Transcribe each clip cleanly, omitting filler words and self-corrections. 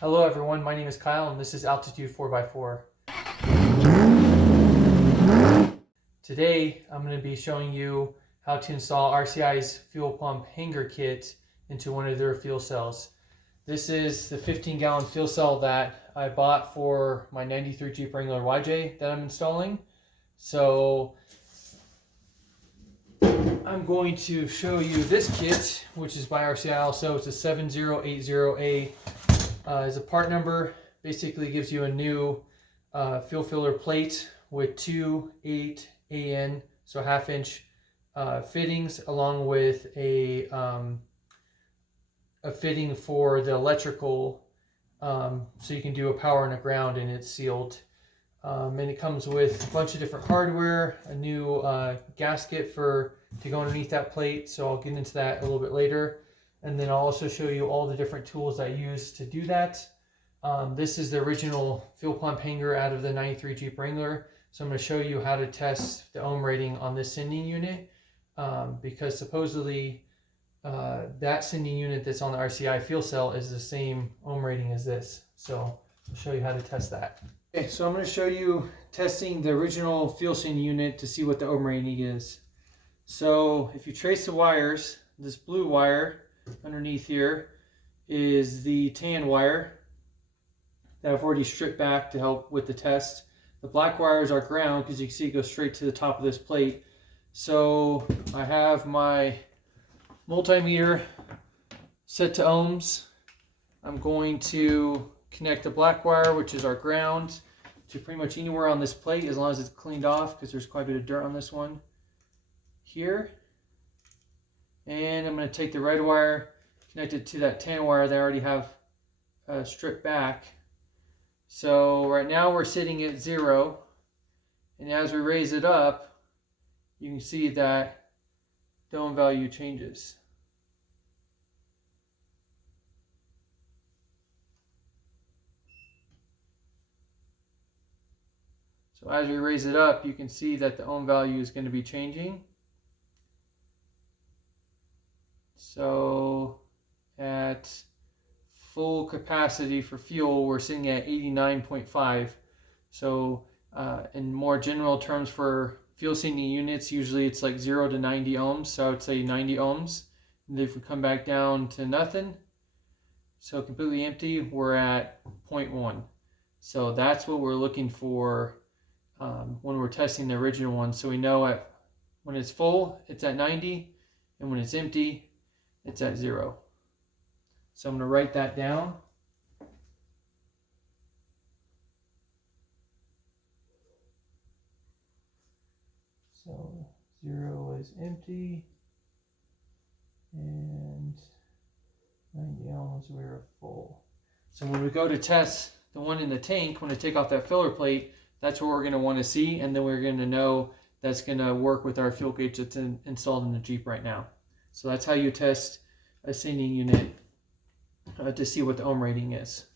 Hello everyone, my name is Kyle and this is Altitude 4x4. Today I'm going to be showing you how to install RCI's fuel pump hanger kit into one of their fuel cells. This is the 15-gallon fuel cell that I bought for my 93 Jeep Wrangler YJ that I'm installing. So I'm going to show you this kit, which is by RCI also. It's a 7080A. As a part number, basically gives you a new fuel filler plate with two 8AN, so half-inch fittings, along with a fitting for the electrical, so you can do a power and a ground, and it's sealed. And it comes with a bunch of different hardware, a new gasket to go underneath that plate, so I'll get into that a little bit later. And then I'll also show you all the different tools I use to do that. This is the original fuel pump hanger out of the 93 Jeep Wrangler. So I'm going to show you how to test the ohm rating on this sending unit, because supposedly that sending unit that's on the RCI fuel cell is the same ohm rating as this. So I'll show you how to test that. Okay, so I'm going to show you testing the original fuel sending unit to see what the ohm rating is. So if you trace the wires, this blue wire underneath here is the tan wire that I've already stripped back to help with the test. The black wires are ground because you can see it goes straight to the top of this plate. So I have my multimeter set to ohms. I'm going to connect the black wire, which is our ground, to pretty much anywhere on this plate as long as it's cleaned off, because there's quite a bit of dirt on this one here. And I'm going to take the red wire, connect it to that tan wire that I already have stripped back. So right now we're sitting at 0, and as we raise it up, you can see that the ohm value changes. So as we raise it up, you can see that the ohm value is going to be changing. So at full capacity for fuel, we're sitting at 89.5. So in more general terms for fuel sending units, usually it's like 0 to 90 ohms. So I would say 90 ohms. And if we come back down to nothing, so completely empty, we're at 0.1. So that's what we're looking for when we're testing the original one. So we know when it's full, it's at 90, and when it's empty, it's at 0. So I'm going to write that down. So 0 is empty, and 90 ohms we're full. So when we go to test the one in the tank, when I take off that filler plate, that's what we're going to want to see, and then we're going to know that's going to work with our fuel gauge that's installed in the Jeep right now. So that's how you test a sending unit to see what the ohm rating is.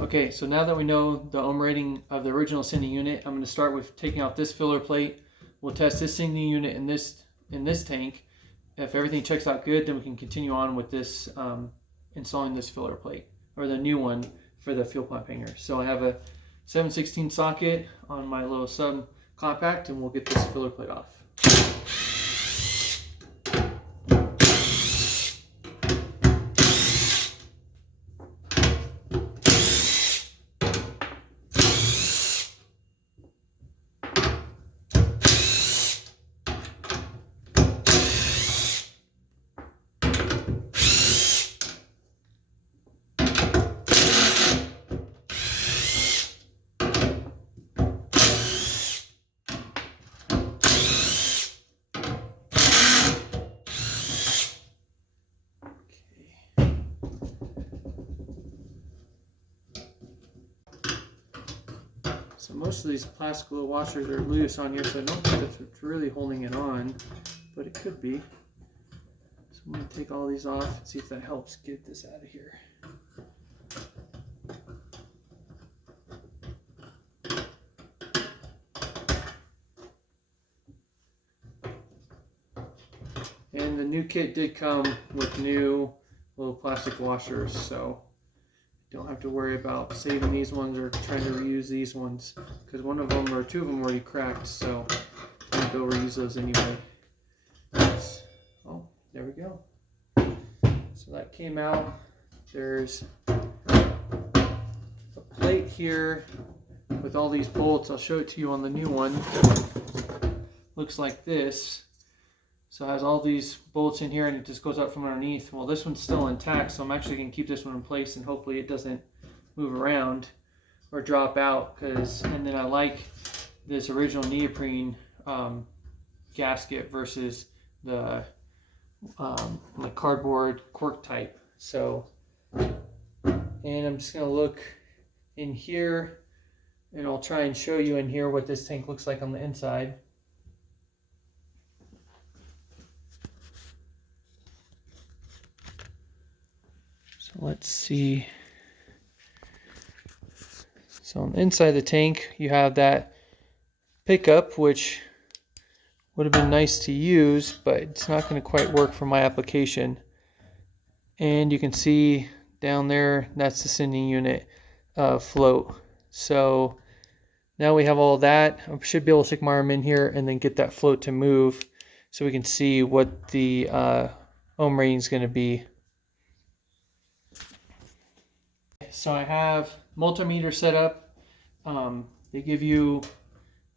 Okay, so now that we know the ohm rating of the original sending unit, I'm going to start with taking off this filler plate. We'll test this sending unit in this tank. If everything checks out good, then we can continue on with this installing this filler plate, or the new one for the fuel pump hanger. So I have a 7/16 socket on my little sub compact, and we'll get this filler plate off. So most of these plastic little washers are loose on here, so I don't think that's what's really holding it on, but it could be. So I'm going to take all these off and see if that helps get this out of here. And the new kit did come with new little plastic washers, so don't have to worry about saving these ones or trying to reuse these ones, because one of them or two of them already cracked, so I'm gonna go reuse those anyway. Oh, there we go. So that came out. There's a plate here with all these bolts. I'll show it to you on the new one. Looks like this. So it has all these bolts in here and it just goes up from underneath. Well, this one's still intact, so I'm actually going to keep this one in place and hopefully it doesn't move around or drop out. And then I like this original neoprene gasket versus the like cardboard cork type. So, and I'm just going to look in here and I'll try and show you in here what this tank looks like on the inside. So let's see. So on the inside of the tank, you have that pickup, which would have been nice to use, but it's not going to quite work for my application. And you can see down there, that's the sending unit float. So now we have all that. I should be able to stick my arm in here and then get that float to move so we can see what the ohm rating is going to be. So I have multimeter set up. They give you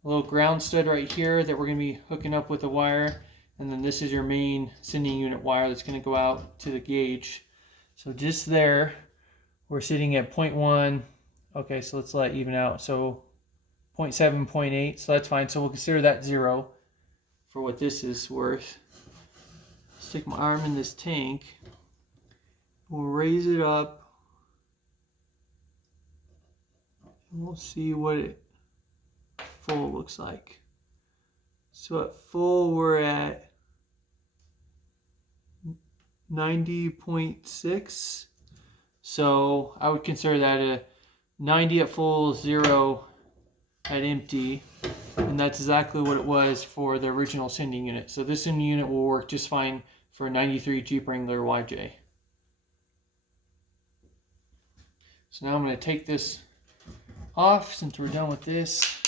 a little ground stud right here that we're going to be hooking up with a wire, and then this is your main sending unit wire that's going to go out to the gauge. So just there, we're sitting at 0.1. Okay, so let's let it even out. So 0.7, 0.8, so that's fine. So we'll consider that 0 for what this is worth. Stick my arm in this tank. We'll raise it up. We'll see what it full looks like. So at full we're at 90.6. So I would consider that a 90 at full, 0 at empty. And that's exactly what it was for the original sending unit. So this sending unit will work just fine for a 93 Jeep Wrangler YJ. So now I'm going to take this off since we're done with this.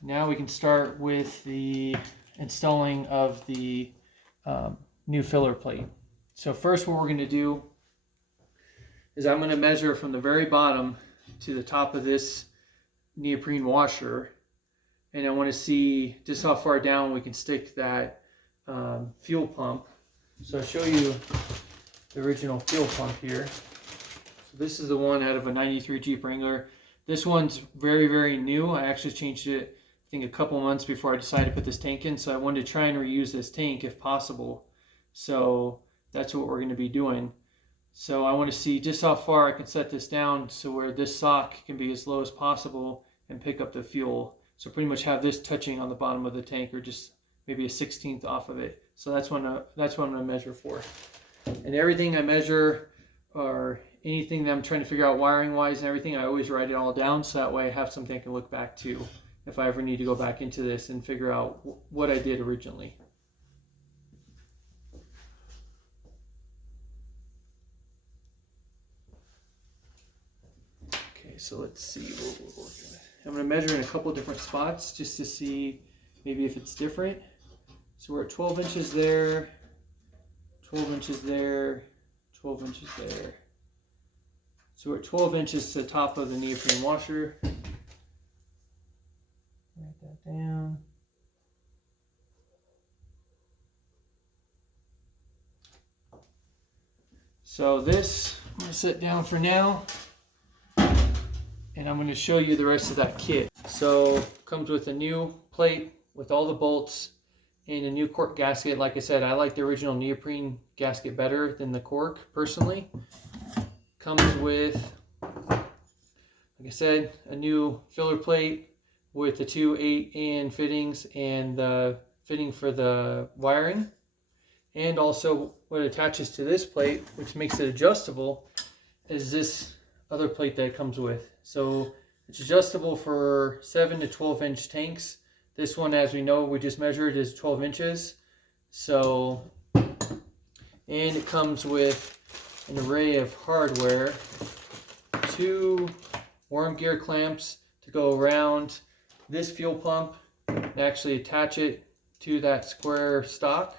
Now we can start with the installing of the new filler plate. So first what we're going to do is I'm going to measure from the very bottom to the top of this neoprene washer, and I want to see just how far down we can stick that fuel pump. So I'll show you the original fuel pump here. This is the one out of a 93 Jeep Wrangler. This one's very, very new. I actually changed it, I think, a couple months before I decided to put this tank in. So I wanted to try and reuse this tank if possible. So that's what we're going to be doing. So I want to see just how far I can set this down so where this sock can be as low as possible and pick up the fuel. So pretty much have this touching on the bottom of the tank, or just maybe a 1/16 off of it. So that's what I'm going to measure for. And everything I measure, or anything that I'm trying to figure out wiring wise and everything, I always write it all down so that way I have something I can look back to if I ever need to go back into this and figure out what I did originally. Okay, so let's see what we're working with. I'm going to measure in a couple different spots just to see maybe if it's different. So we're at 12 inches there, 12 inches there, 12 inches there. So we're at 12 inches to the top of the neoprene washer. Write that down. So this, I'm going to set down for now. And I'm going to show you the rest of that kit. So it comes with a new plate with all the bolts and a new cork gasket. Like I said, I like the original neoprene gasket better than the cork personally. Comes with, like I said, a new filler plate with the two 8-in fittings and the fitting for the wiring. And also what attaches to this plate, which makes it adjustable, is this other plate that it comes with. So it's adjustable for 7 to 12 inch tanks. This one, as we know, we just measured, is 12 inches. So And it comes with an array of hardware, 2 worm gear clamps to go around this fuel pump and actually attach it to that square stock.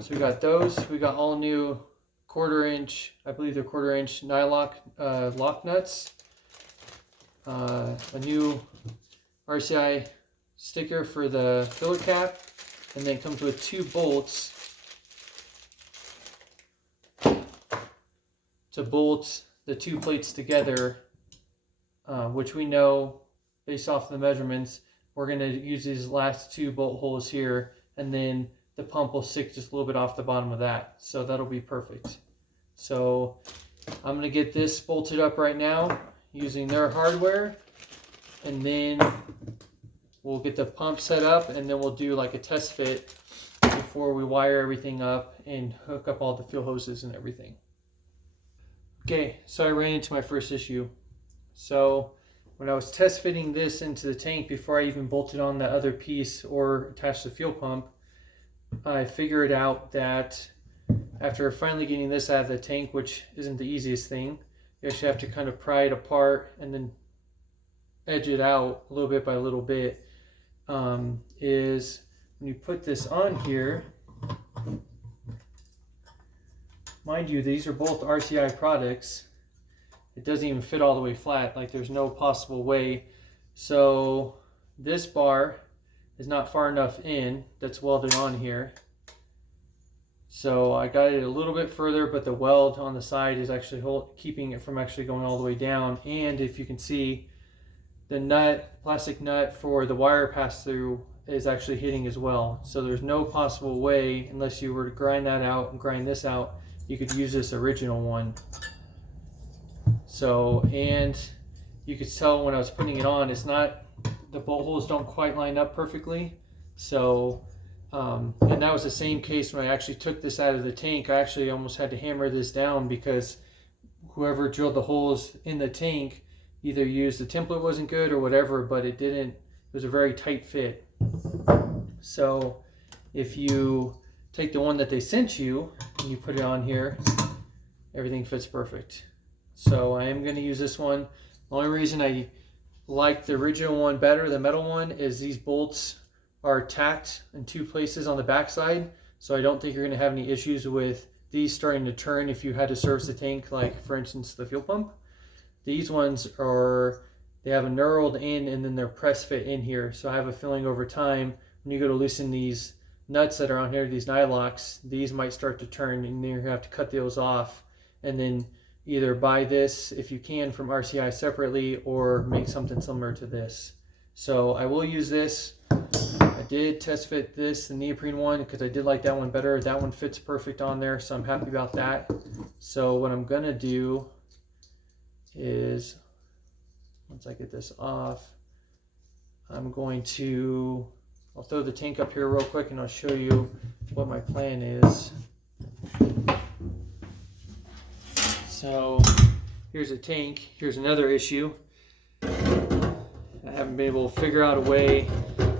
So we got those. We got all new 1/4 inch, I believe they're 1/4 inch nylock lock nuts. A new RCI sticker for the filler cap, and then it comes with 2 bolts to bolt the 2 plates together, which we know based off the measurements we're going to use these last 2 bolt holes here, and then the pump will stick just a little bit off the bottom of that, so that'll be perfect. So I'm going to get this bolted up right now using their hardware, and then we'll get the pump set up, and then we'll do like a test fit before we wire everything up and hook up all the fuel hoses and everything. Okay, so I ran into my first issue. So when I was test fitting this into the tank before I even bolted on the other piece or attached the fuel pump, I figured out that after finally getting this out of the tank, which isn't the easiest thing, you actually have to kind of pry it apart and then edge it out a little bit by little bit, is when you put this on here, mind you, these are both RCI products. It doesn't even fit all the way flat, like there's no possible way. So this bar is not far enough in that's welded on here. So I got it a little bit further, but the weld on the side is actually keeping it from actually going all the way down. And if you can see, the nut, plastic nut for the wire pass through is actually hitting as well. So there's no possible way, unless you were to grind that out and grind this out, you could use this original one. So, and you could tell when I was putting it on, it's not, the bolt holes don't quite line up perfectly. So, and that was the same case when I actually took this out of the tank. I actually almost had to hammer this down because whoever drilled the holes in the tank either used the template wasn't good or whatever, but it didn't, it was a very tight fit. So if you take the one that they sent you and you put it on here, everything fits perfect. So I am going to use this one. The only reason I like the original one better, the metal one, is these bolts are tacked in 2 places on the back side, so I don't think you're going to have any issues with these starting to turn if you had to service the tank, like for instance the fuel pump. These ones are, they have a knurled in and then they're press fit in here, so I have a feeling over time when you go to loosen these nuts that are on here, these nylocks, these might start to turn, and then you're going to have to cut those off and then either buy this if you can from RCI separately or make something similar to this. So I will use this. I did test fit this, the neoprene one, because I did like that one better. That one fits perfect on there, so I'm happy about that. So what I'm gonna do is, once I get this off, I'm going to, I'll throw the tank up here real quick and I'll show you what my plan is. So here's a tank. Here's another issue. I haven't been able to figure out a way,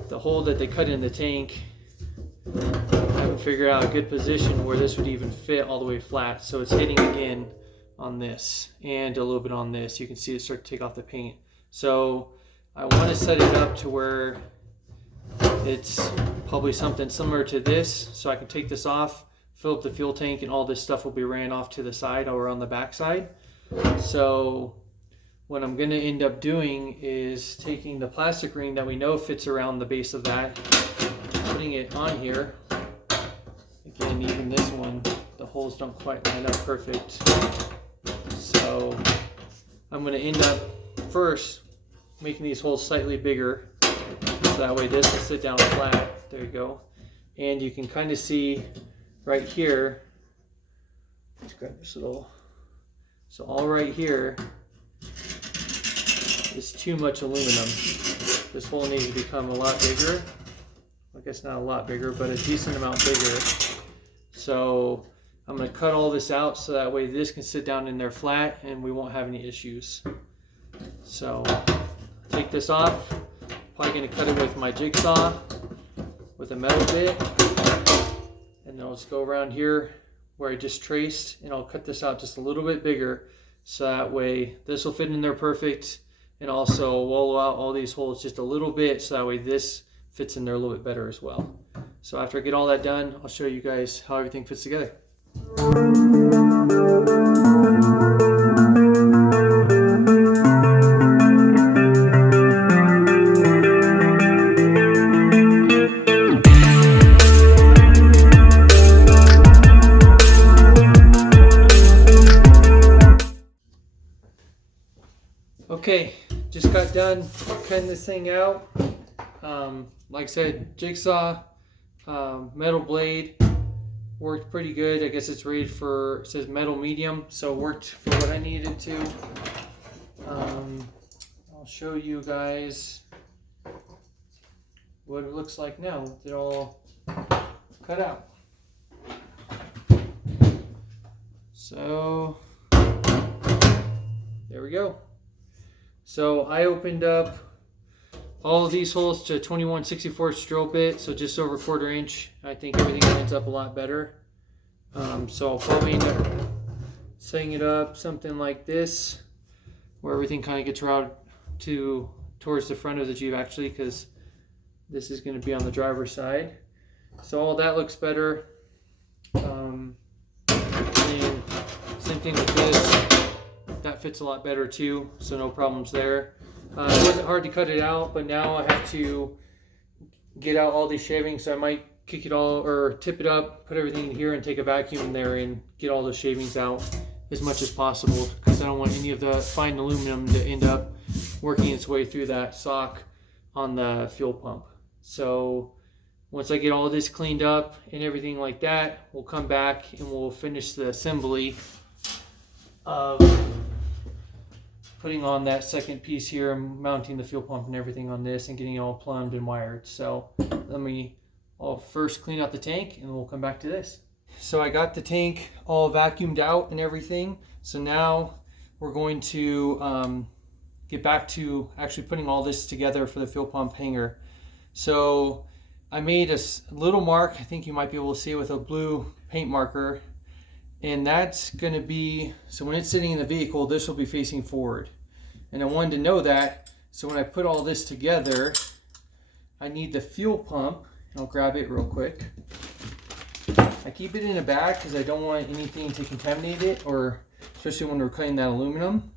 the hole that they cut in the tank, I haven't figured out a good position where this would even fit all the way flat. So it's hitting again on this and a little bit on this. You can see it start to take off the paint. So I want to set it up to where it's probably something similar to this, so I can take this off, fill up the fuel tank, and all this stuff will be ran off to the side or on the back side. So what I'm going to end up doing is taking the plastic ring that we know fits around the base of that, putting it on here. Again, even this one, the holes don't quite line up perfect. So I'm going to end up first making these holes slightly bigger, so that way this will sit down flat. There you go. And you can kind of see right here, let's grab this little, so all right here is too much aluminum. This hole needs to become a lot bigger. I guess not a lot bigger, but a decent amount bigger. So I'm going to cut all this out so that way this can sit down in there flat and we won't have any issues. So take this off. Probably going to cut it with my jigsaw with a metal bit, and then I'll just go around here where I just traced, and I'll cut this out just a little bit bigger so that way this will fit in there perfect, and also wallow out all these holes just a little bit so that way this fits in there a little bit better as well. So after I get all that done, I'll show you guys how everything fits together. Okay, just got done cutting this thing out. Like I said, jigsaw, metal blade, worked pretty good. I guess it's rated for, it says metal medium, so it worked for what I needed it to. I'll show you guys what it looks like now with it all cut out. So there we go. So I opened up all of these holes to 21/64 drill bit, so just over 1/4 inch. I think everything lines up a lot better. So I'll probably end up setting it up something like this, where everything kind of gets routed towards the front of the Jeep actually, because this is going to be on the driver's side. So all that looks better. And same thing with this. That fits a lot better too, so no problems there. It wasn't hard to cut it out, but now I have to get out all these shavings, so I might kick it all or tip it up, put everything in here and take a vacuum in there and get all those shavings out as much as possible, because I don't want any of the fine aluminum to end up working its way through that sock on the fuel pump. So once I get all this cleaned up and everything like that, we'll come back and we'll finish the assembly of putting on that second piece here and mounting the fuel pump and everything on this and getting it all plumbed and wired. So I'll first clean out the tank and we'll come back to this. So I got the tank all vacuumed out and everything. So now we're going to get back to actually putting all this together for the fuel pump hanger. So I made a little mark, I think you might be able to see it with a blue paint marker. And that's going to be, so when it's sitting in the vehicle, this will be facing forward. And I wanted to know that, so when I put all this together, I need the fuel pump. I'll grab it real quick. I keep it in a bag because I don't want anything to contaminate it, or especially when we're cutting that aluminum.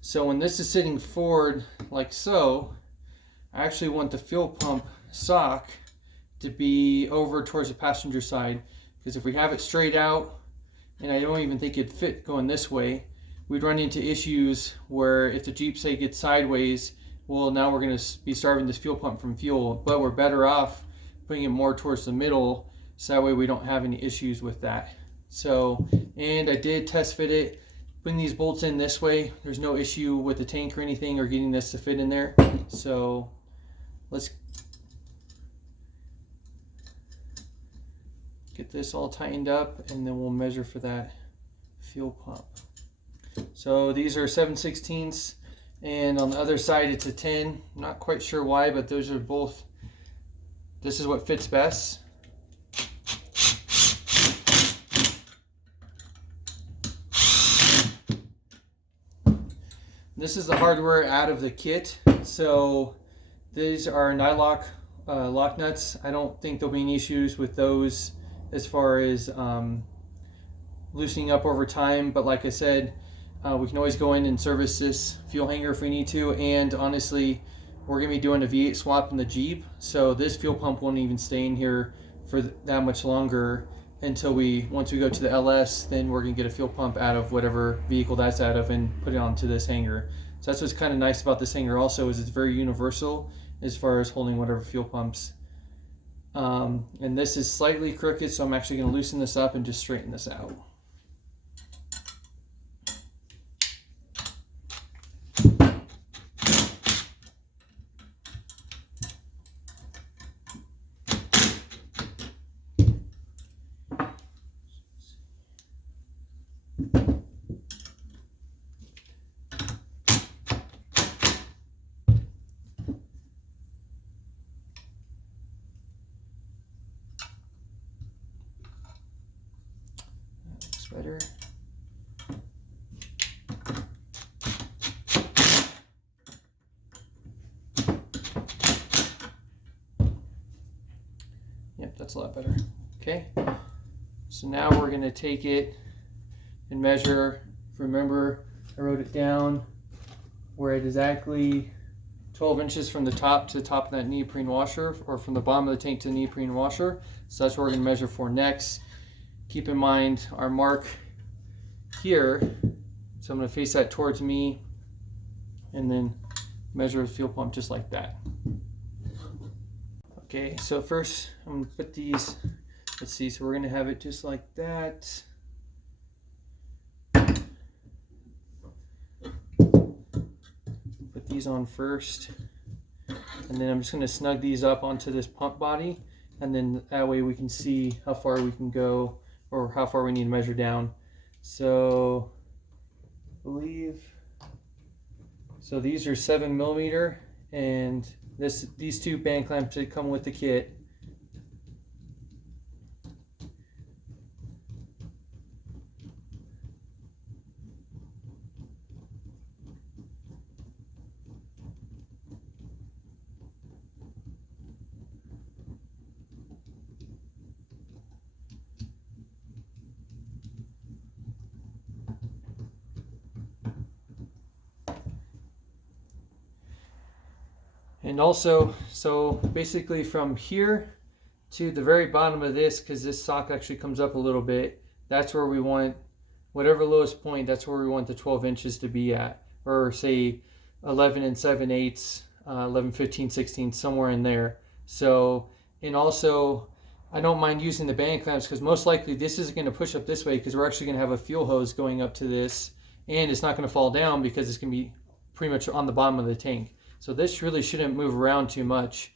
So when this is sitting forward like so, I actually want the fuel pump sock to be over towards the passenger side, because if we have it straight out, and I don't even think it'd fit going this way, we'd run into issues where if the Jeep, say, gets sideways, well, now we're going to be starving this fuel pump from fuel. But we're better off putting it more towards the middle, so that way we don't have any issues with that. So, and I did test fit it, putting these bolts in this way. There's no issue with the tank or anything, or getting this to fit in there. So let's get this all tightened up, and then we'll measure for that fuel pump. So these are 7/16, and on the other side it's a 10. I'm not quite sure why, but those are both, this is what fits best. This is the hardware out of the kit. So these are nylock lock nuts. I don't think there'll be any issues with those as far as loosening up over time, but like I said, we can always go in and service this fuel hanger if we need to. And honestly, we're gonna be doing a V8 swap in the Jeep, so this fuel pump won't even stay in here for that much longer until once we go to the LS. Then we're gonna get a fuel pump out of whatever vehicle that's out of and put it onto this hanger. So that's what's kind of nice about this hanger also, is it's very universal as far as holding whatever fuel pumps. And this is slightly crooked, so I'm actually going to loosen this up and just straighten this out. that's a lot better. Okay, so now we're going to take it and measure. Remember, I wrote it down. We're at exactly 12 inches from the top to the top of that neoprene washer, or from the bottom of the tank to the neoprene washer. So that's what we're going to measure for next. Keep in mind our mark here. So I'm going to face that towards me and then measure the fuel pump just like that. Okay, so first I'm going to put these, let's see, so we're going to have it just like that. Put these on first, and then I'm just going to snug these up onto this pump body, and then that way we can see how far we can go or how far we need to measure down. So I believe, so these are 7mm, and these two band clamps that come with the kit. And also, so basically from here to the very bottom of this, because this sock actually comes up a little bit, that's where we want, whatever lowest point, that's where we want the 12 inches to be at, or say 11 7/8, 11 15/16, somewhere in there. So, and also I don't mind using the band clamps because most likely this is going to push up this way, because we're actually going to have a fuel hose going up to this, and it's not going to fall down because it's going to be pretty much on the bottom of the tank. So this really shouldn't move around too much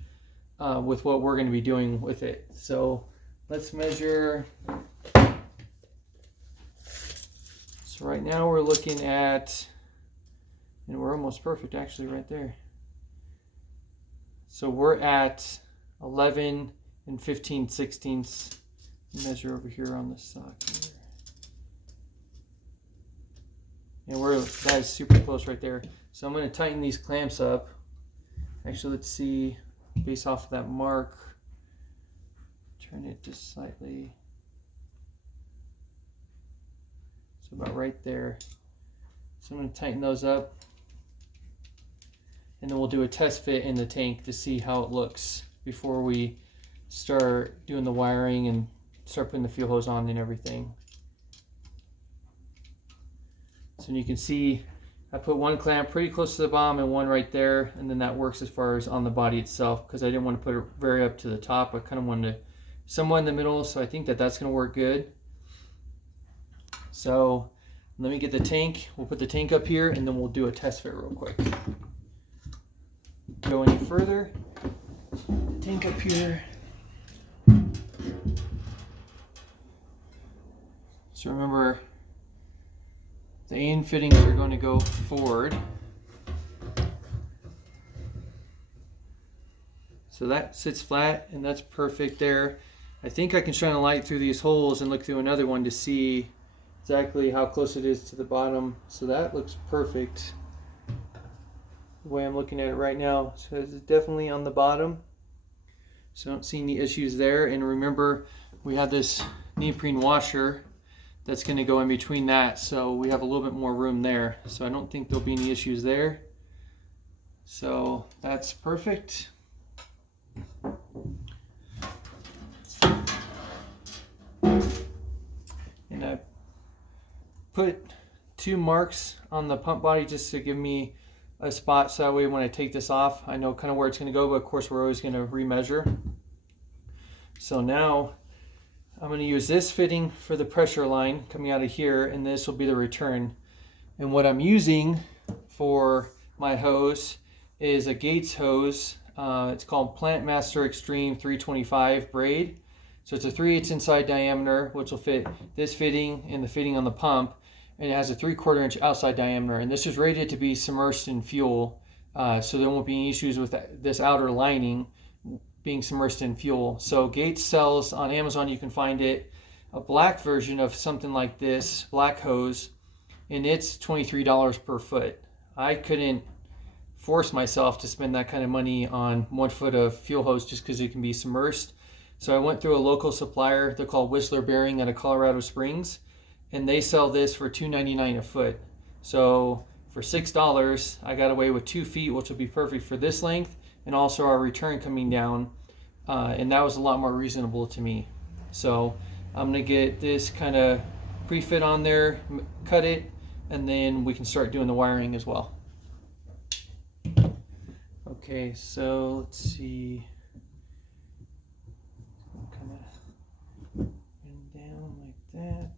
with what we're going to be doing with it. So let's measure. So right now we're looking at, and we're almost perfect actually right there. So we're at 11 15/16. Measure over here on the sock here. And that is super close right there. So I'm going to tighten these clamps up. Actually, let's see, based off of that mark, turn it just slightly. So about right there. So I'm going to tighten those up. And then we'll do a test fit in the tank to see how it looks before we start doing the wiring and start putting the fuel hose on and everything. So you can see I put one clamp pretty close to the bottom and one right there, and then that works as far as on the body itself, because I didn't want to put it very up to the top. I kind of wanted to somewhat in the middle, so I think that that's going to work good. So let me get the tank. We'll put the tank up here, and then we'll do a test fit real quick. Go any further, the tank up here. So remember, the end fittings are going to go forward. So that sits flat, and that's perfect there. I think I can shine a light through these holes and look through another one to see exactly how close it is to the bottom. So that looks perfect the way I'm looking at it right now. So it's definitely on the bottom. So I don't see any issues there. And remember, we have this neoprene washer that's going to go in between that, so we have a little bit more room there. So I don't think there'll be any issues there. So that's perfect. And I put 2 marks on the pump body just to give me a spot, so that way when I take this off, I know kind of where it's going to go, but of course we're always going to remeasure. So now I'm going to use this fitting for the pressure line coming out of here, and this will be the return. And what I'm using for my hose is a Gates hose. It's called Plant Master Extreme 325 braid. So it's a 3/8 inside diameter, which will fit this fitting and the fitting on the pump, and it has a 3/4 inch outside diameter. And this is rated to be submerged in fuel, so there won't be any issues with this outer lining being submerged in fuel. So Gates sells on Amazon, you can find it, a black version of something like this, black hose, and it's $23 per foot. I couldn't force myself to spend that kind of money on 1 foot of fuel hose just because it can be submerged. So I went through a local supplier. They're called Whistler Bearing out of Colorado Springs, and they sell this for $2.99 a foot. So for $6, I got away with 2 feet, which will be perfect for this length, and also our return coming down. And that was a lot more reasonable to me. So I'm gonna get this kind of pre-fit on there, cut it, and then we can start doing the wiring as well. Okay, so let's see. Kind of down like that.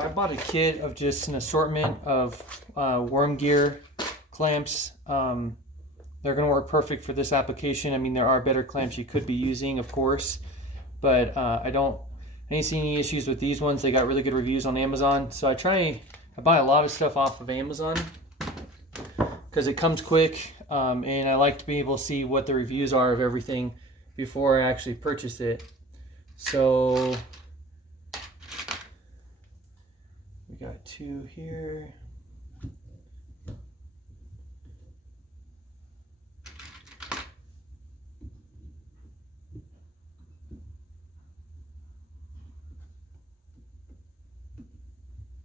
I bought a kit of just an assortment of worm gear clamps. They're going to work perfect for this application. I mean, there are better clamps you could be using, of course, but I ain't seen any issues with these ones. They got really good reviews on Amazon. So I buy a lot of stuff off of Amazon because it comes quick, and I like to be able to see what the reviews are of everything before I actually purchase it. So we got 2 here.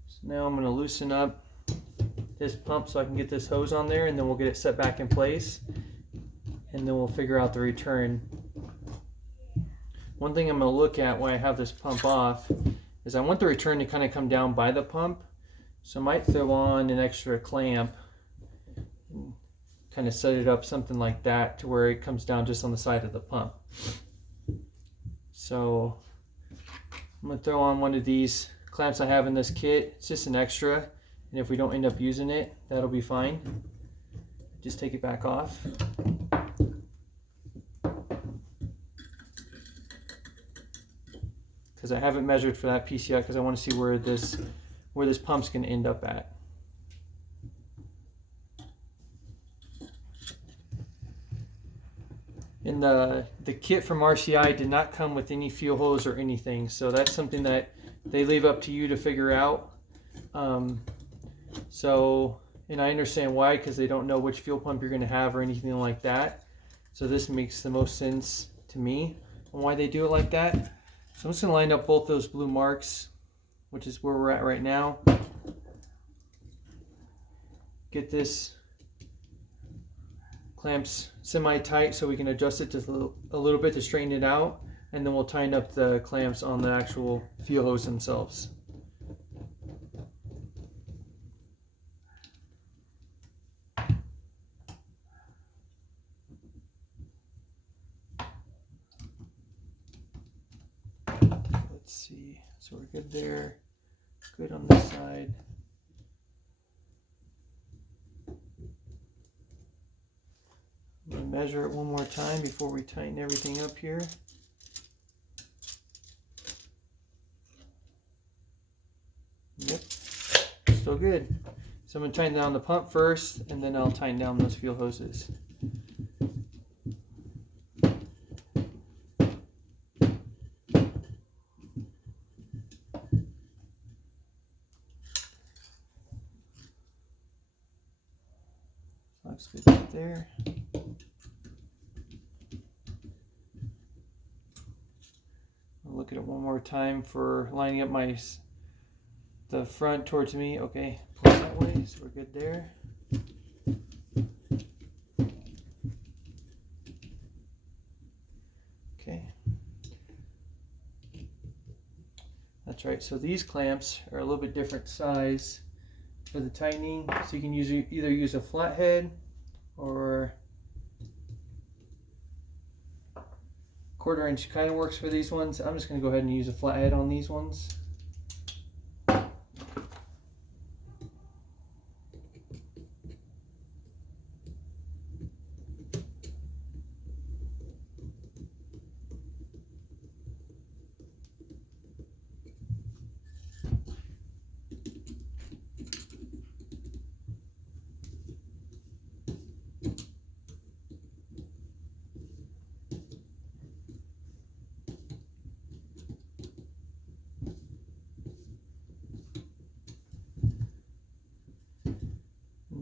So now I'm going to loosen up this pump so I can get this hose on there, and then we'll get it set back in place, and then we'll figure out the return. One thing I'm going to look at when I have this pump off is I want the return to kind of come down by the pump, so I might throw on an extra clamp and kind of set it up something like that to where it comes down just on the side of the pump. So I'm going to throw on one of these clamps I have in this kit. It's just an extra, and if we don't end up using it, that'll be fine. Just take it back off. Because I haven't measured for that piece yet, because I want to see where this pump's going to end up at. And the kit from RCI did not come with any fuel hose or anything, so that's something that they leave up to you to figure out. And I understand why, because they don't know which fuel pump you're going to have or anything like that. So this makes the most sense to me on why they do it like that. So I'm just going to line up both those blue marks, which is where we're at right now. Get this clamps semi-tight so we can adjust it to a little bit to straighten it out, and then we'll tighten up the clamps on the actual fuel hose themselves. Let's see, so we're good there, good on this side. I'm going to measure it one more time before we tighten everything up here. Yep, still good. So I'm going to tighten down the pump first, and then I'll tighten down those fuel hoses. Looks good right there. I'll look at it one more time for lining up the front towards me. Okay, pull it that way, so we're good there. Okay. That's right, so these clamps are a little bit different size for the tightening, so you can either use a flathead or 1/4 inch kind of works for these ones. I'm just going to go ahead and use a flathead on these ones.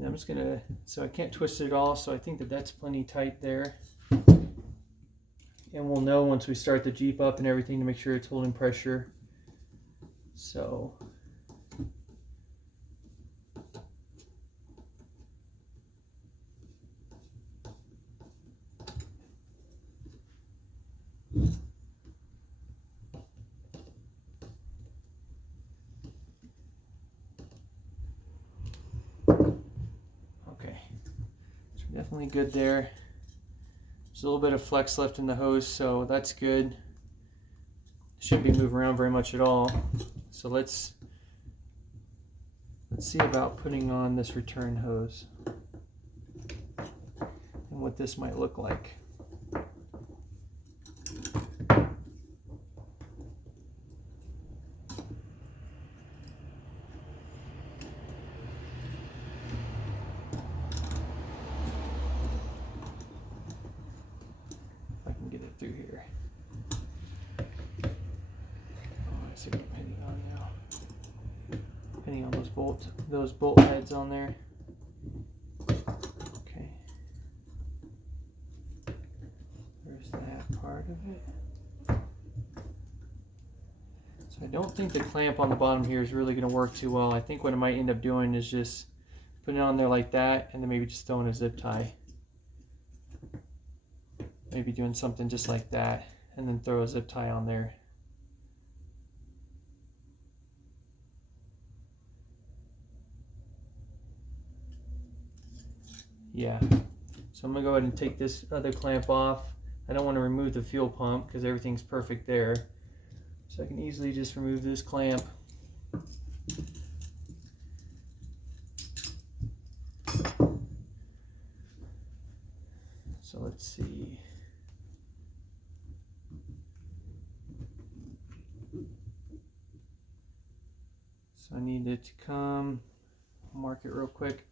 I'm just gonna, so I can't twist it at all, so I think that that's plenty tight there. And we'll know once we start the Jeep up and everything to make sure it's holding pressure. So definitely good there. There's a little bit of flex left in the hose, so that's good. Shouldn't be moving around very much at all. So let's see about putting on this return hose and what this might look like. Through here. Oh, I see what I'm hitting on now. Hitting on those bolt heads on there. Okay. There's that part of it. So I don't think the clamp on the bottom here is really going to work too well. I think what I might end up doing is just putting it on there like that, and then maybe just throwing a zip tie. Maybe doing something just like that, and then throw a zip tie on there. Yeah, so I'm gonna go ahead and take this other clamp off. I don't want to remove the fuel pump because everything's perfect there. So I can easily just remove this clamp. So let's see. So I need it to come, I'll mark it real quick.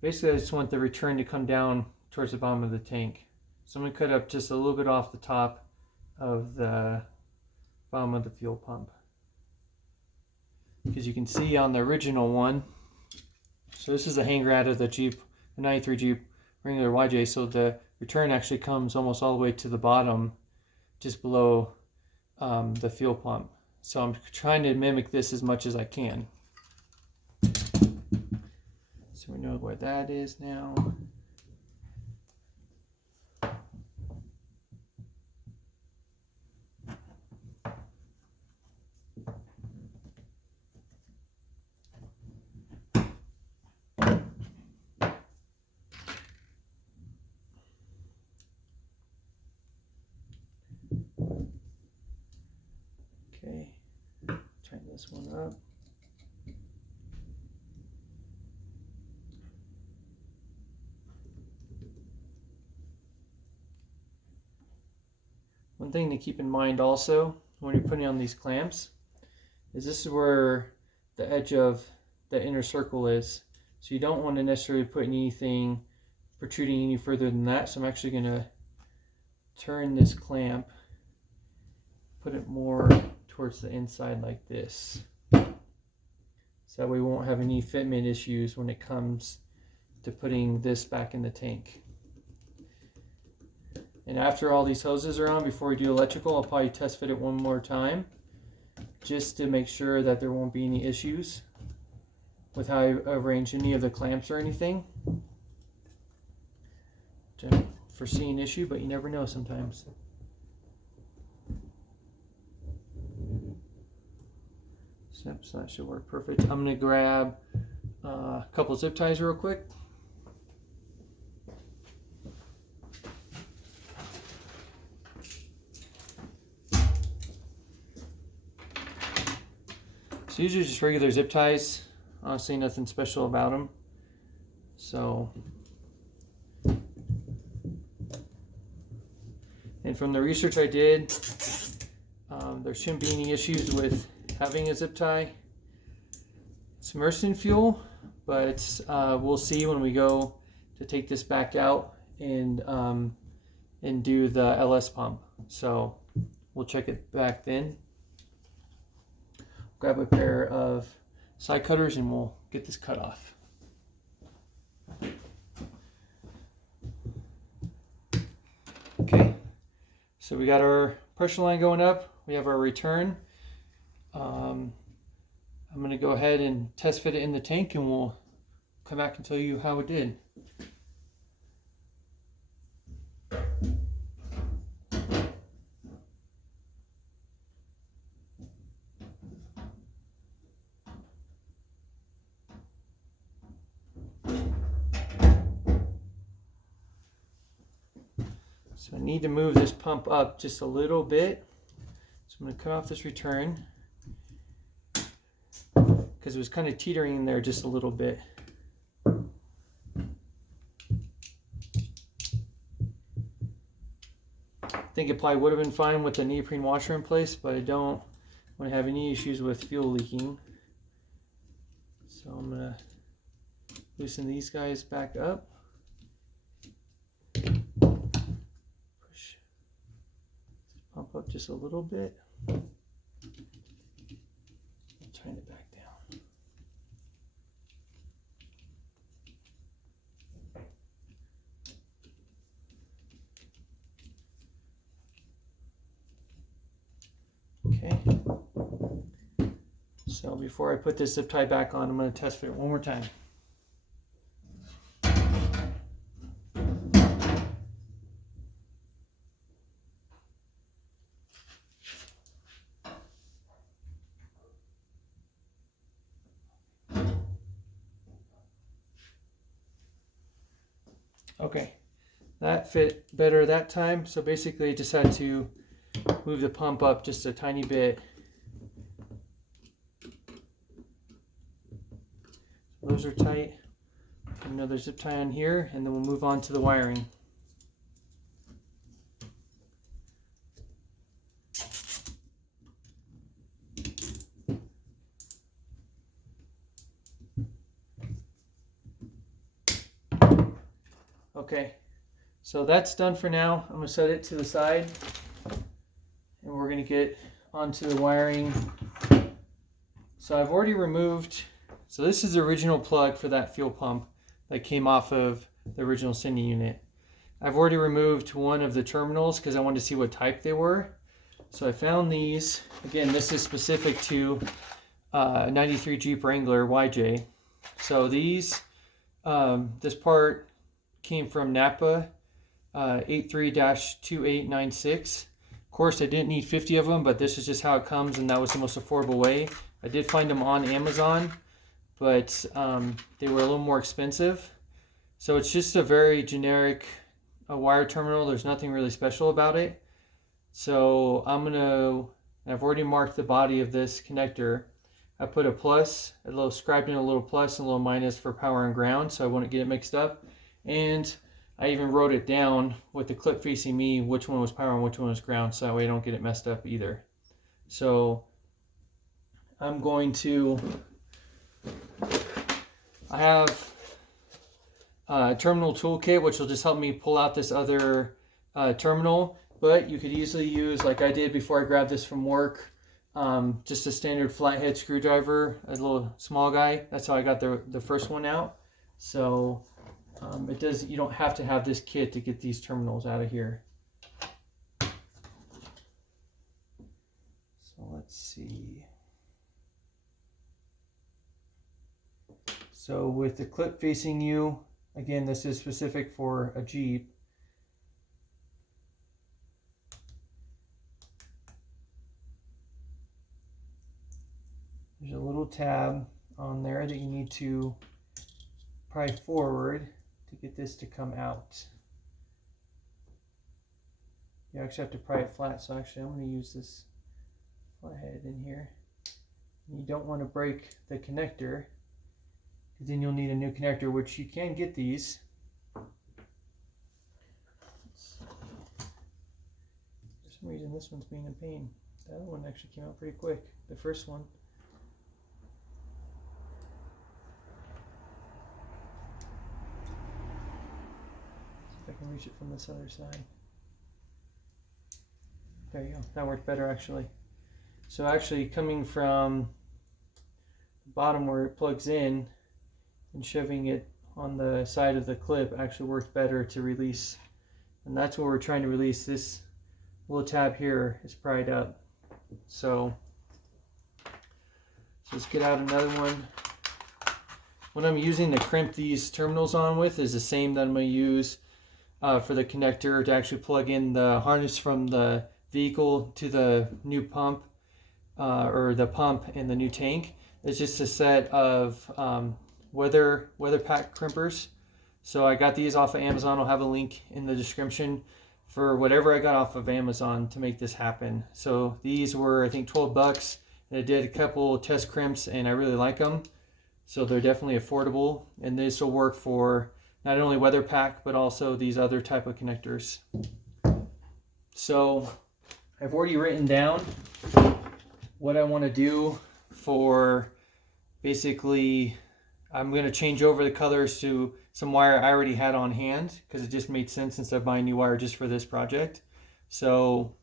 Basically I just want the return to come down towards the bottom of the tank. So I'm going to cut up just a little bit off the top of the bottom of the fuel pump. Because you can see on the original one, so this is a hanger out of the Jeep, the 93 Jeep Wrangler YJ, so the return actually comes almost all the way to the bottom, just below the fuel pump. So I'm trying to mimic this as much as I can. So we know where that is now. Okay, tighten this one up. One thing to keep in mind also when you're putting on these clamps is this is where the edge of the inner circle is. So you don't want to necessarily put anything protruding any further than that. So I'm actually going to turn this clamp, put it more towards the inside like this. So that way we won't have any fitment issues when it comes to putting this back in the tank. And after all these hoses are on, before we do electrical, I'll probably test fit it one more time just to make sure that there won't be any issues with how I arrange any of the clamps or anything. Don't foresee an issue, but you never know sometimes. So that should work perfect. I'm going to grab a couple zip ties real quick. So these are just regular zip ties. Honestly, nothing special about them. So, and from the research I did, there shouldn't be any issues with having a zip tie. It's immersed in fuel, but we'll see when we go to take this back out and do the LS pump. So we'll check it back then. Grab a pair of side cutters and we'll get this cut off. Okay, so we got our pressure line going up. We have our return. I'm going to go ahead and test fit it in the tank and we'll come back and tell you how it did. So I need to move this pump up just a little bit. So I'm going to cut off this return because it was kind of teetering in there just a little bit. I think it probably would have been fine with the neoprene washer in place, but I don't want to have any issues with fuel leaking. So I'm going to loosen these guys back up. Push this pump up just a little bit. Turn it back down. Okay. So before I put this zip tie back on, I'm going to test fit it one more time. Okay, that fit better that time. So basically I just had to move the pump up just a tiny bit. Those are tight. Another zip tie on here, and then we'll move on to the wiring. Okay, so that's done for now. I'm going to set it to the side, and we're going to get onto the wiring. So I've already removed, so this is the original plug for that fuel pump that came off of the original sending unit. I've already removed one of the terminals because I wanted to see what type they were. So I found these. Again, this is specific to 93 Jeep Wrangler YJ. So these, this part came from Napa 83-2896. Of course, I didn't need 50 of them, but this is just how it comes, and that was the most affordable way. I did find them on Amazon, but they were a little more expensive. So it's just a very generic wire terminal. There's nothing really special about it. So I've already marked the body of this connector. I put a plus, scribed in a little plus and a little minus for power and ground, so I wouldn't get it mixed up. And I even wrote it down with the clip facing me, which one was power and which one was ground, so that way I don't get it messed up either. So I'm going to, I have a terminal toolkit, which will just help me pull out this other terminal, but you could easily use, like I did before I grabbed this from work, just a standard flathead screwdriver, a little small guy. That's how I got the first one out. So you don't have to have this kit to get these terminals out of here. So let's see. So with the clip facing you, again, this is specific for a Jeep. There's a little tab on there that you need to pry forward to get this to come out. You actually have to pry it flat, so actually I'm going to use this flathead in here. You don't want to break the connector, because then you'll need a new connector, which you can get these. For some reason this one's being a pain. The other one actually came out pretty quick, the first one. See if I can reach it from this other side. There you go, that worked better actually. So actually coming from the bottom where it plugs in and shoving it on the side of the clip actually worked better to release. And that's what we're trying to release. This little tab here is pried up. So let's get out another one. What I'm using to crimp these terminals on with is the same that I'm going to use for the connector to actually plug in the harness from the vehicle to the new pump, or the pump and the new tank. It's just a set of weather pack crimpers. So I got these off of Amazon. I'll have a link in the description for whatever I got off of Amazon to make this happen. So these were, I think, 12 bucks, and I did a couple test crimps and I really like them. So they're definitely affordable, and this will work for not only weather pack but also these other type of connectors. So I've already written down what I want to do for, basically I'm going to change over the colors to some wire I already had on hand, because it just made sense instead of buying new wire just for this project. So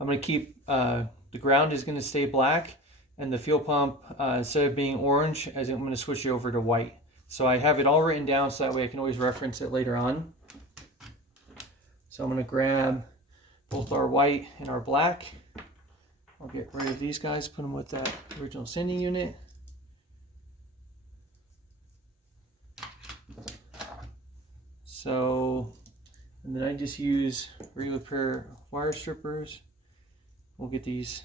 I'm going to keep the ground is going to stay black, and the fuel pump, instead of being orange, I'm going to switch it over to white. So I have it all written down so that way I can always reference it later on. So I'm going to grab both our white and our black. I'll get rid of these guys, put them with that original sending unit. So, and then I just use regular pair of wire strippers. We'll get these.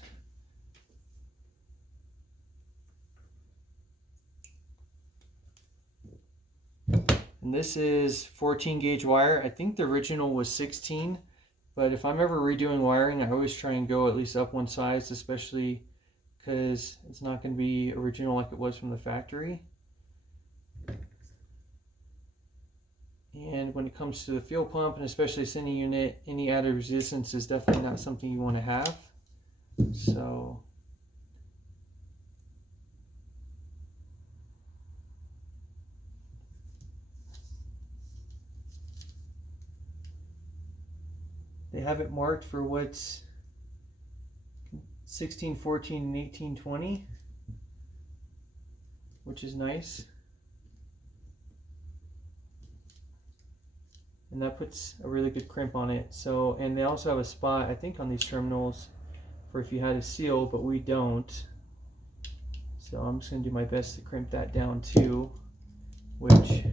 And this is 14 gauge wire. I think the original was 16, but if I'm ever redoing wiring, I always try and go at least up one size, especially because it's not going to be original like it was from the factory. And when it comes to the fuel pump, and especially sending unit, any added resistance is definitely not something you want to have. So they have it marked for what's 16, 14, and 18, 20, which is nice. And that puts a really good crimp on it. So, and they also have a spot, I think, on these terminals for if you had a seal, but we don't. So I'm just going to do my best to crimp that down too, which, if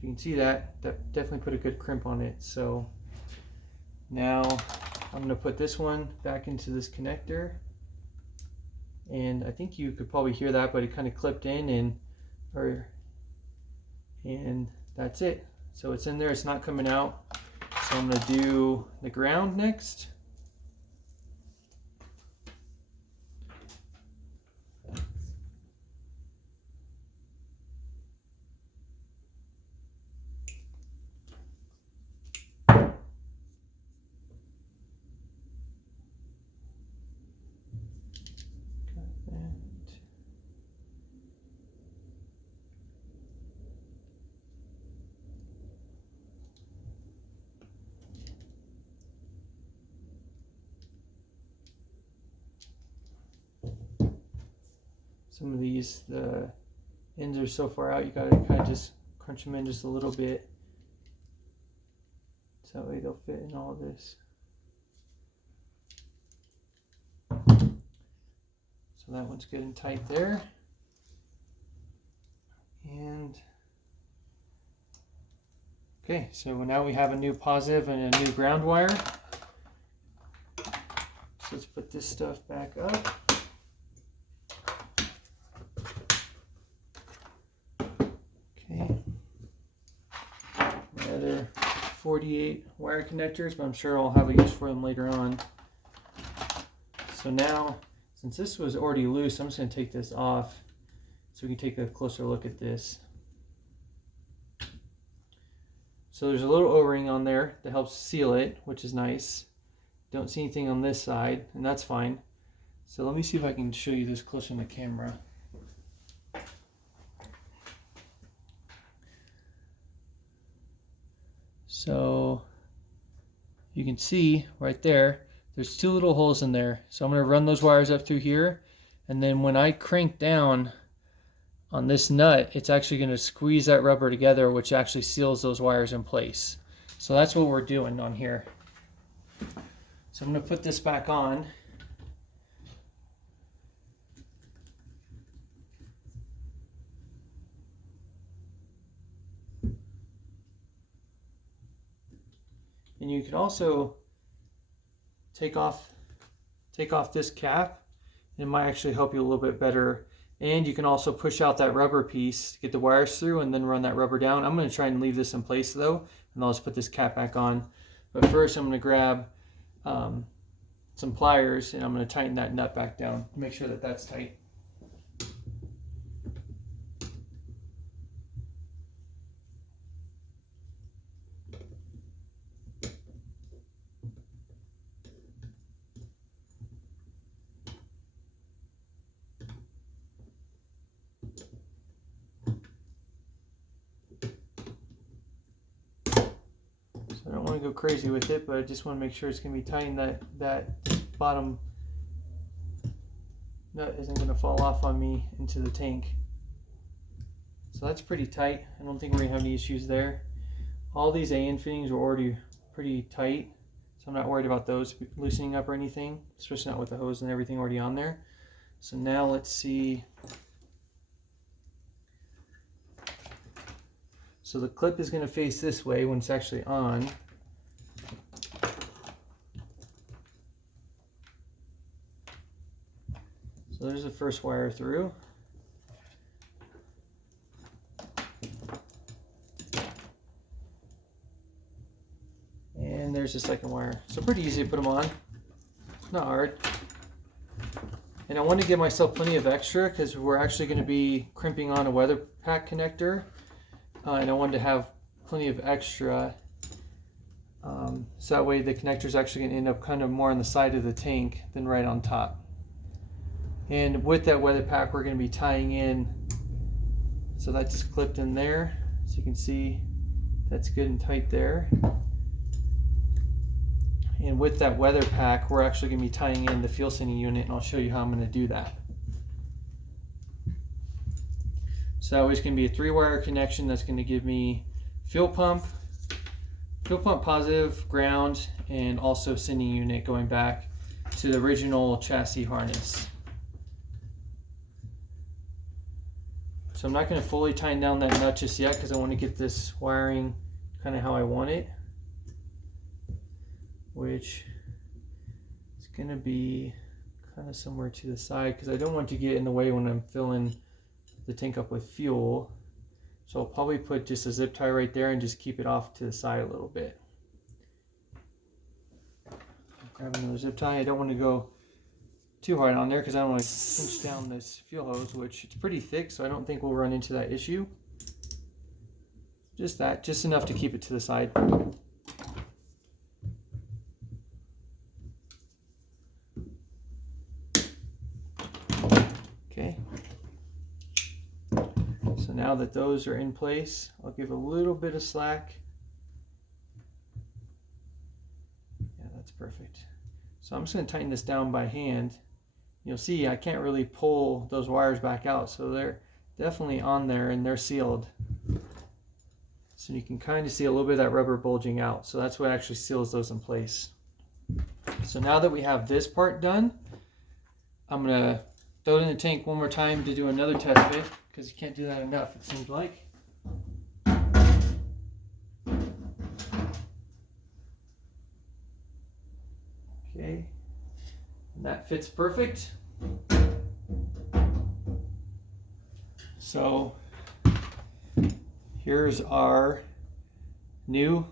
you can see that definitely put a good crimp on it. So now I'm going to put this one back into this connector. And I think you could probably hear that, but it kind of clipped in, and that's it. So it's in there, it's not coming out. So I'm going to do the ground next. Some of these, the ends are so far out, you gotta kind of just crunch them in just a little bit, so that way they'll fit in all of this. So that one's good and tight there. And okay, so now we have a new positive and a new ground wire. So let's put this stuff back up. Okay, my other 48 wire connectors, but I'm sure I'll have a use for them later on. So now Since this was already loose, I'm just going to take this off so we can take a closer look at this. So there's a little O-ring on there that helps seal it, which is nice. Don't see anything on this side, and that's fine. So let me see if I can show you this closer on the camera. So you can see right there, there's two little holes in there. So I'm going to run those wires up through here, and then when I crank down on this nut, it's actually going to squeeze that rubber together, which actually seals those wires in place. So that's what we're doing on here. So I'm going to put this back on. And you could also take off this cap. It might actually help you a little bit better. And you can also push out that rubber piece to get the wires through and then run that rubber down. I'm going to try and leave this in place though, and I'll just put this cap back on. But first I'm going to grab some pliers and I'm going to tighten that nut back down. Make sure that that's tight. I don't want to go crazy with it, but I just want to make sure it's going to be tight and that bottom nut isn't going to fall off on me into the tank. So that's pretty tight. I don't think we're going to have any issues there. All these AN fittings are already pretty tight, so I'm not worried about those loosening up or anything, especially not with the hose and everything already on there. So now let's see. So the clip is going to face this way when it's actually on. So there's the first wire through. And there's the second wire. So pretty easy to put them on. Not hard. And I want to give myself plenty of extra because we're actually going to be crimping on a weather pack connector. And I wanted to have plenty of extra, so that way the connector is actually going to end up kind of more on the side of the tank than right on top. And with that weather pack, we're going to be tying in, so that just clipped in there, so you can see that's good and tight there. And with that weather pack, we're actually going to be tying in the fuel sending unit, and I'll show you how I'm going to do that. So that way it's going to be a 3-wire connection that's going to give me fuel pump positive, ground, and also sending unit going back to the original chassis harness. So I'm not going to fully tighten down that nut just yet because I want to get this wiring kind of how I want it, which is going to be kind of somewhere to the side because I don't want to get in the way when I'm filling the tank up with fuel. So I'll probably put just a zip tie right there and just keep it off to the side a little bit. Grab another zip tie. I don't want to go too hard on there because I don't want to cinch down this fuel hose, which it's pretty thick, so I don't think we'll run into that issue. Just enough to keep it to the side. Okay. So now that those are in place, I'll give a little bit of slack. Yeah, that's perfect. So I'm just going to tighten this down by hand. You'll see I can't really pull those wires back out, so they're definitely on there and they're sealed. So you can kind of see a little bit of that rubber bulging out. So that's what actually seals those in place. So now that we have this part done, I'm going to throw it in the tank one more time to do another test fit, because you can't do that enough, it seems like. Okay, and that fits perfect. So here's our new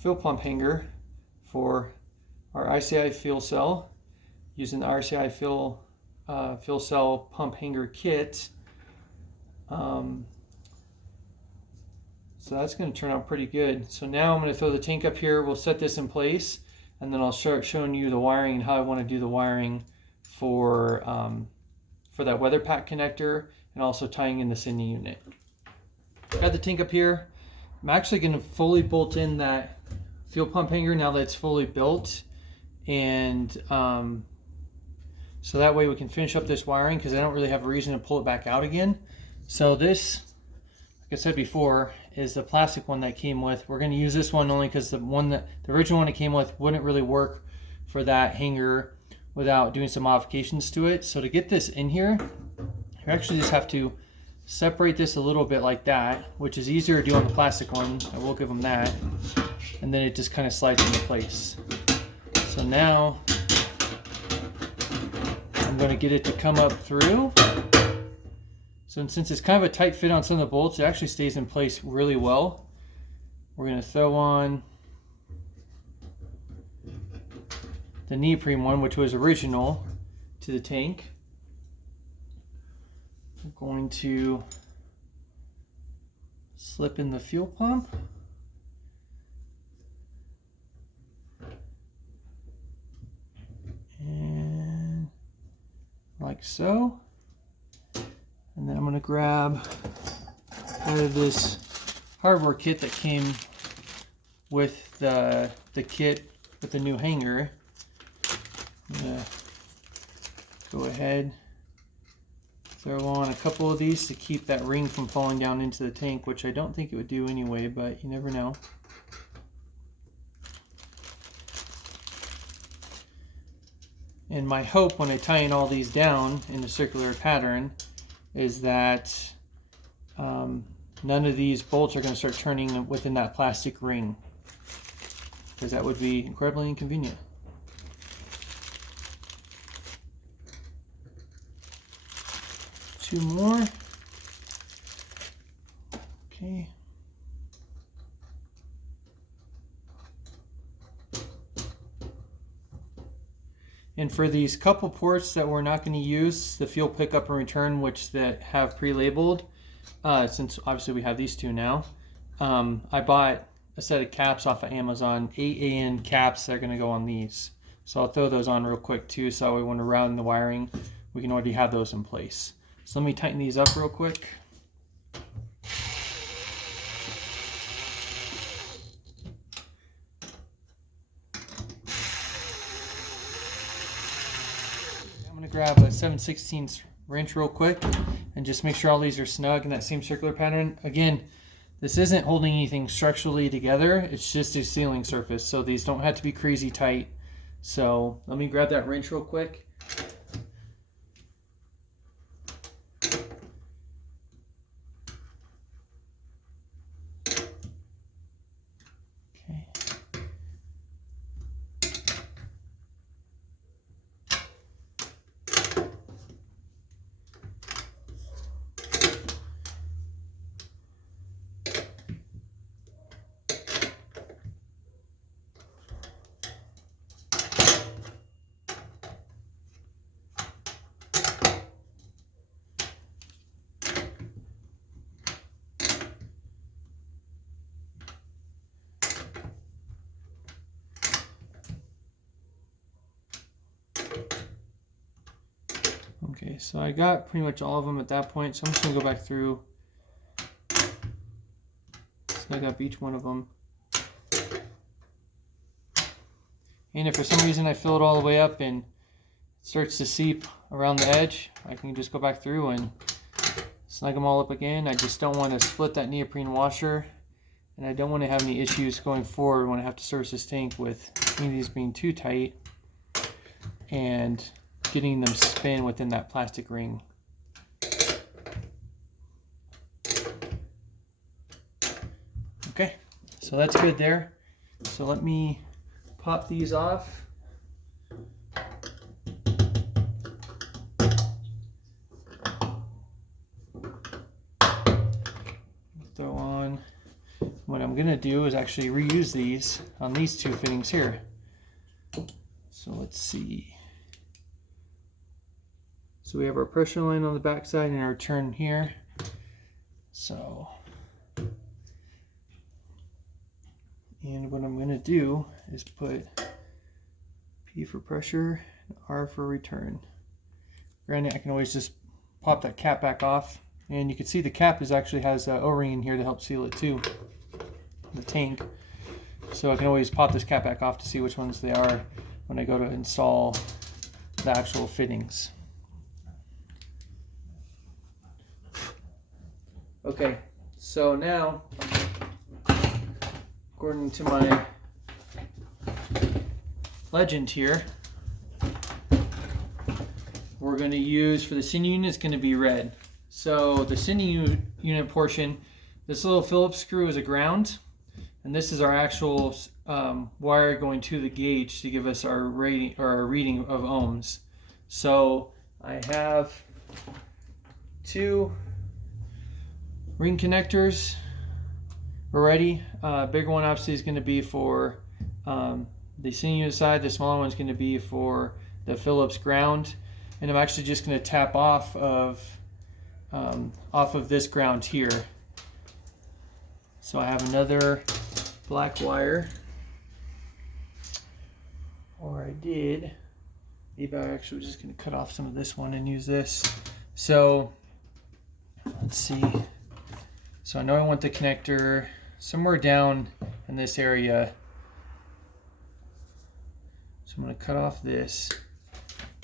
fuel pump hanger for our ICI fuel cell using the RCI fuel fuel cell pump hanger kit. So that's going to turn out pretty good. So now I'm going to throw the tank up here. We'll set this in place, and then I'll start showing you the wiring and how I want to do the wiring for that weather pack connector, and also tying in this in the unit. Got the tank up here. I'm actually going to fully bolt in that fuel pump hanger now that it's fully built, and so that way we can finish up this wiring, because I don't really have a reason to pull it back out again. So this, like I said before, is the plastic one that came with. We're going to use this one only because the original one it came with wouldn't really work for that hanger without doing some modifications to it. So to get this in here, you actually just have to separate this a little bit like that, which is easier to do on the plastic one. I will give them that. And then it just kind of slides into place. So now I'm going to get it to come up through. So since it's kind of a tight fit on some of the bolts, it actually stays in place really well. We're going to throw on the neoprene one, which was original to the tank. I'm going to slip in the fuel pump. And like so. And then I'm going to grab out of this hardware kit that came with the kit with the new hanger. I'm going to go ahead, throw on a couple of these to keep that ring from falling down into the tank, which I don't think it would do anyway, but you never know. And my hope when I tie in all these down in a circular pattern is that none of these bolts are going to start turning within that plastic ring, because that would be incredibly inconvenient. Two more. Okay. And for these couple ports that we're not going to use, the fuel pickup and return, which that have pre-labeled, since obviously we have these two now, I bought a set of caps off of Amazon, 8AN caps that are going to go on these. So I'll throw those on real quick too, so we want to round the wiring, we can already have those in place. So let me tighten these up real quick. Grab a 7/16 wrench real quick and just make sure all these are snug in that same circular pattern. Again, this isn't holding anything structurally together, it's just a sealing surface, so these don't have to be crazy tight. So let me grab that wrench real quick. Okay, so I got pretty much all of them at that point, so I'm just going to go back through, snug up each one of them. And if for some reason I fill it all the way up and it starts to seep around the edge, I can just go back through and snug them all up again. I just don't want to split that neoprene washer, and I don't want to have any issues going forward when I have to service this tank with any of these being too tight and getting them spin within that plastic ring. Okay, so that's good there. So let me pop these off. Throw on. What I'm gonna do is actually reuse these on these two fittings here. So let's see. So we have our pressure line on the back side and our turn here. So, and what I'm going to do is put P for pressure, R for return. Granted, I can always just pop that cap back off, and you can see the cap actually has an O-ring in here to help seal it too, the tank. So I can always pop this cap back off to see which ones they are when I go to install the actual fittings. Okay, so now, according to my legend here, we're going to use for the sinew unit is going to be red. So the sinew unit portion, this little Phillips screw is a ground, and this is our actual wire going to the gauge to give us our rating or our reading of ohms. So I have 2 ring connectors already. Bigger one obviously is going to be for the sinew unit side. The smaller one is going to be for the Phillips ground, and I'm actually just going to tap off of this ground here. So I have another black wire, or I did. Maybe I actually was just going to cut off some of this one and use this. So let's see. So I know I want the connector somewhere down in this area. So I'm going to cut off this.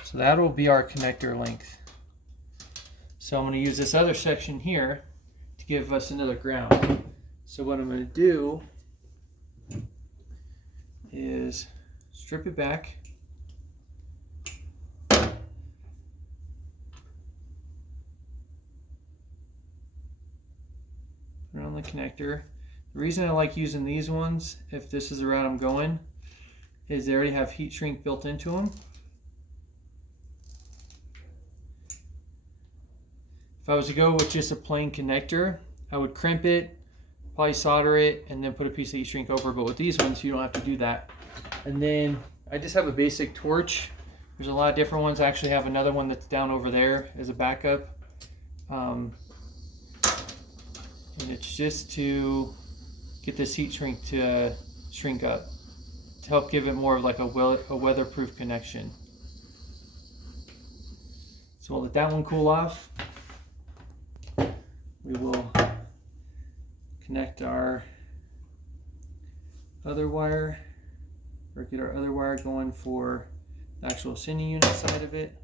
So that will be our connector length. So I'm going to use this other section here to give us another ground. So what I'm going to do is strip it back. Put it on the connector. The reason I like using these ones, if this is the route I'm going, is they already have heat shrink built into them. If I was to go with just a plain connector, I would crimp it, probably solder it, and then put a piece of heat shrink over. But with these ones, you don't have to do that. And then I just have a basic torch. There's a lot of different ones. I actually have another one that's down over there as a backup. And it's just to get this heat shrink to shrink up, to help give it more of like a weatherproof connection. So we'll let that one cool off. We will connect our other wire, or get our other wire going for the actual sinew unit side of it.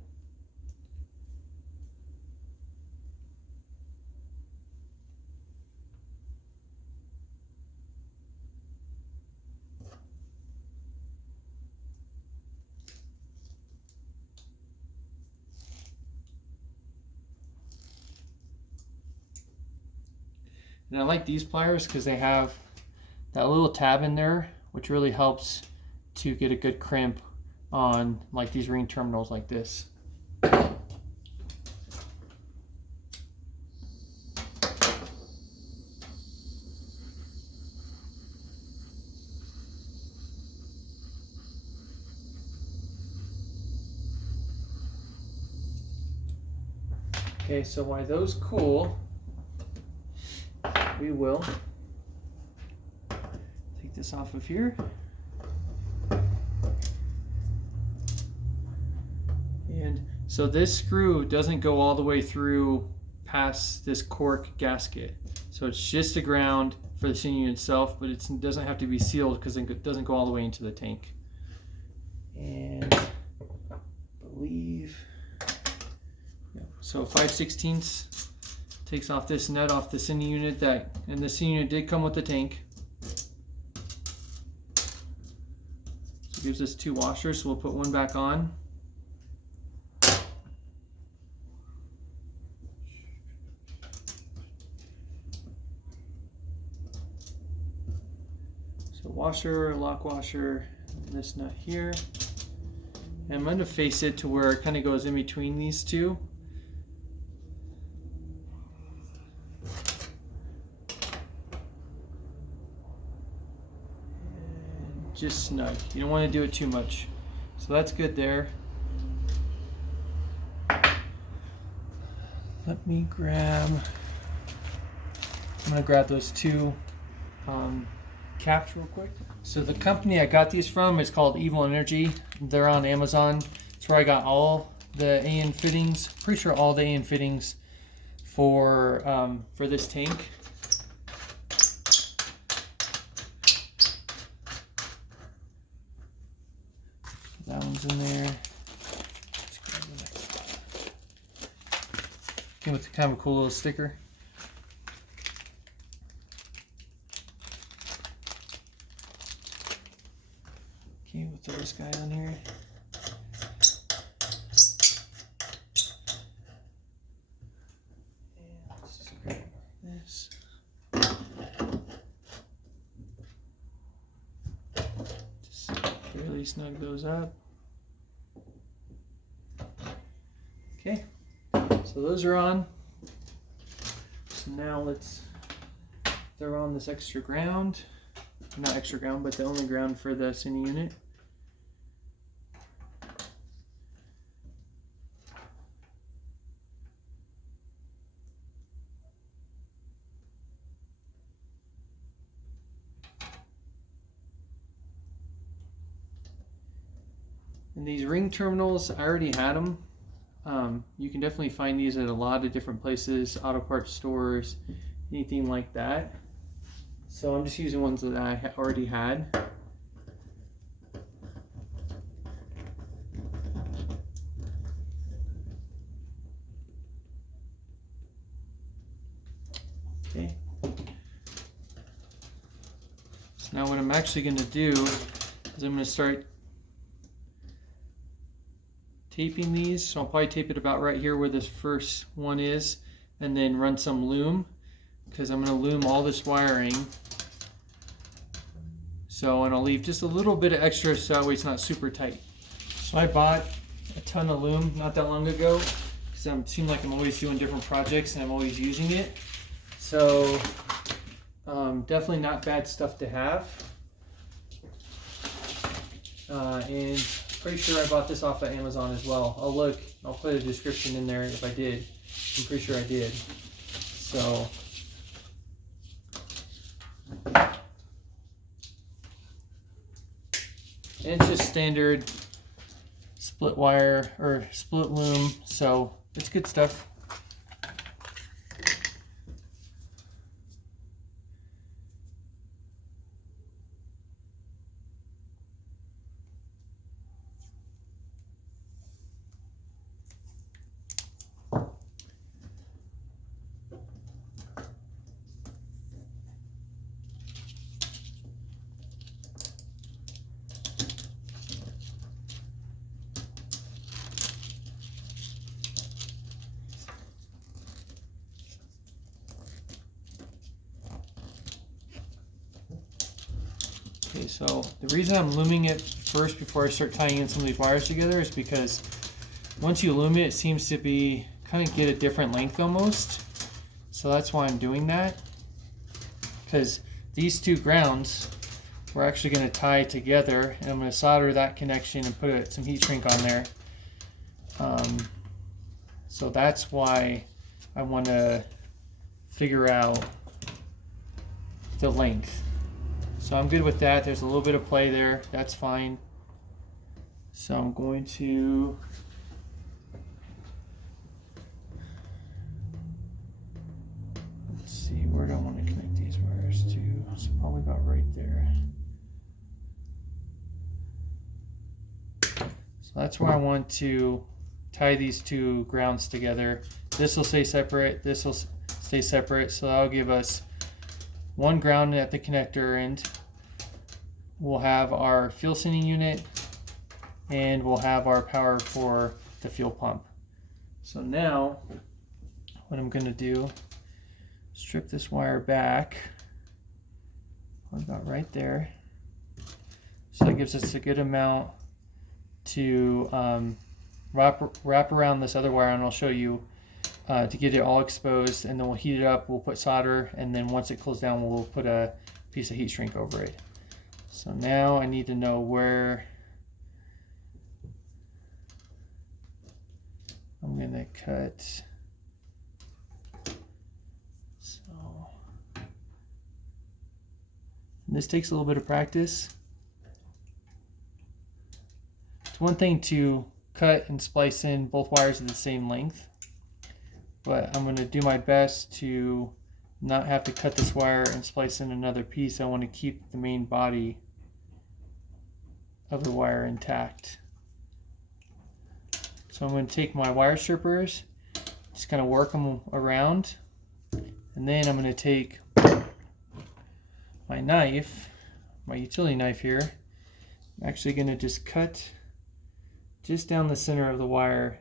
And I like these pliers because they have that little tab in there, which really helps to get a good crimp on like these ring terminals like this. Okay, so while those cool, we will take this off of here. And so this screw doesn't go all the way through past this cork gasket. So it's just a ground for the sinew itself, but it doesn't have to be sealed because it doesn't go all the way into the tank. And I believe, yeah, so 5/16 takes off this nut off the sinew unit, and the sinew unit did come with the tank. So it gives us 2 washers, so we'll put one back on. So washer, lock washer, and this nut here. And I'm going to face it to where it kind of goes in between these two. Just snug. You don't want to do it too much. So that's good there. Let me grab, I'm gonna grab those two caps real quick. So the company I got these from is called Evil Energy. They're on Amazon. It's where I got all the AN fittings. Pretty sure all the AN fittings for this tank. That one's in there. Came with kind of a cool little sticker. Came with this guy on here. And let's grab this. Just barely snug those up. Okay, so those are on. So now let's throw on this extra ground. Not extra ground, but the only ground for the cine unit. And these ring terminals, I already had them. You can definitely find these at a lot of different places, auto parts stores, anything like that. So I'm just using ones that I already had. Okay. So now what I'm actually going to do is I'm going to start taping these. So I'll probably tape it about right here where this first one is, and then run some loom, because I'm going to loom all this wiring. So, and I'll leave just a little bit of extra so that way it's not super tight. So I bought a ton of loom not that long ago, because it seems like I'm always doing different projects and I'm always using it. So definitely not bad stuff to have. And pretty sure I bought this off of Amazon as well. I'll look, I'll put a description in there if I did. I'm pretty sure I did. So and it's just standard split wire or split loom, so it's good stuff. Okay, so the reason I'm looming it first before I start tying in some of these wires together is because once you loom it, it seems to be kind of get a different length almost. So that's why I'm doing that. Because these two grounds we're actually going to tie together, and I'm going to solder that connection and put some heat shrink on there. So that's why I want to figure out the length. So I'm good with that. There's a little bit of play there. That's fine. So I'm going to let's see, where do I want to connect these wires to? So probably about right there. So that's where I want to tie these two grounds together. This will stay separate. This will stay separate. So that'll give us one ground at the connector end. We'll have our fuel sending unit, and we'll have our power for the fuel pump. So now what I'm going to do, strip this wire back about right there. So that gives us a good amount to wrap around this other wire, and I'll show you to get it all exposed, and then we'll heat it up, we'll put solder, and then once it cools down we'll put a piece of heat shrink over it. So now I need to know where I'm going to cut And this takes a little bit of practice. It's one thing to cut and splice in both wires of the same length, but I'm going to do my best to not have to cut this wire and splice in another piece. I want to keep the main body of the wire intact. So I'm going to take my wire strippers, just kind of work them around, and then I'm going to take my knife, my utility knife here. I'm actually going to just cut just down the center of the wire.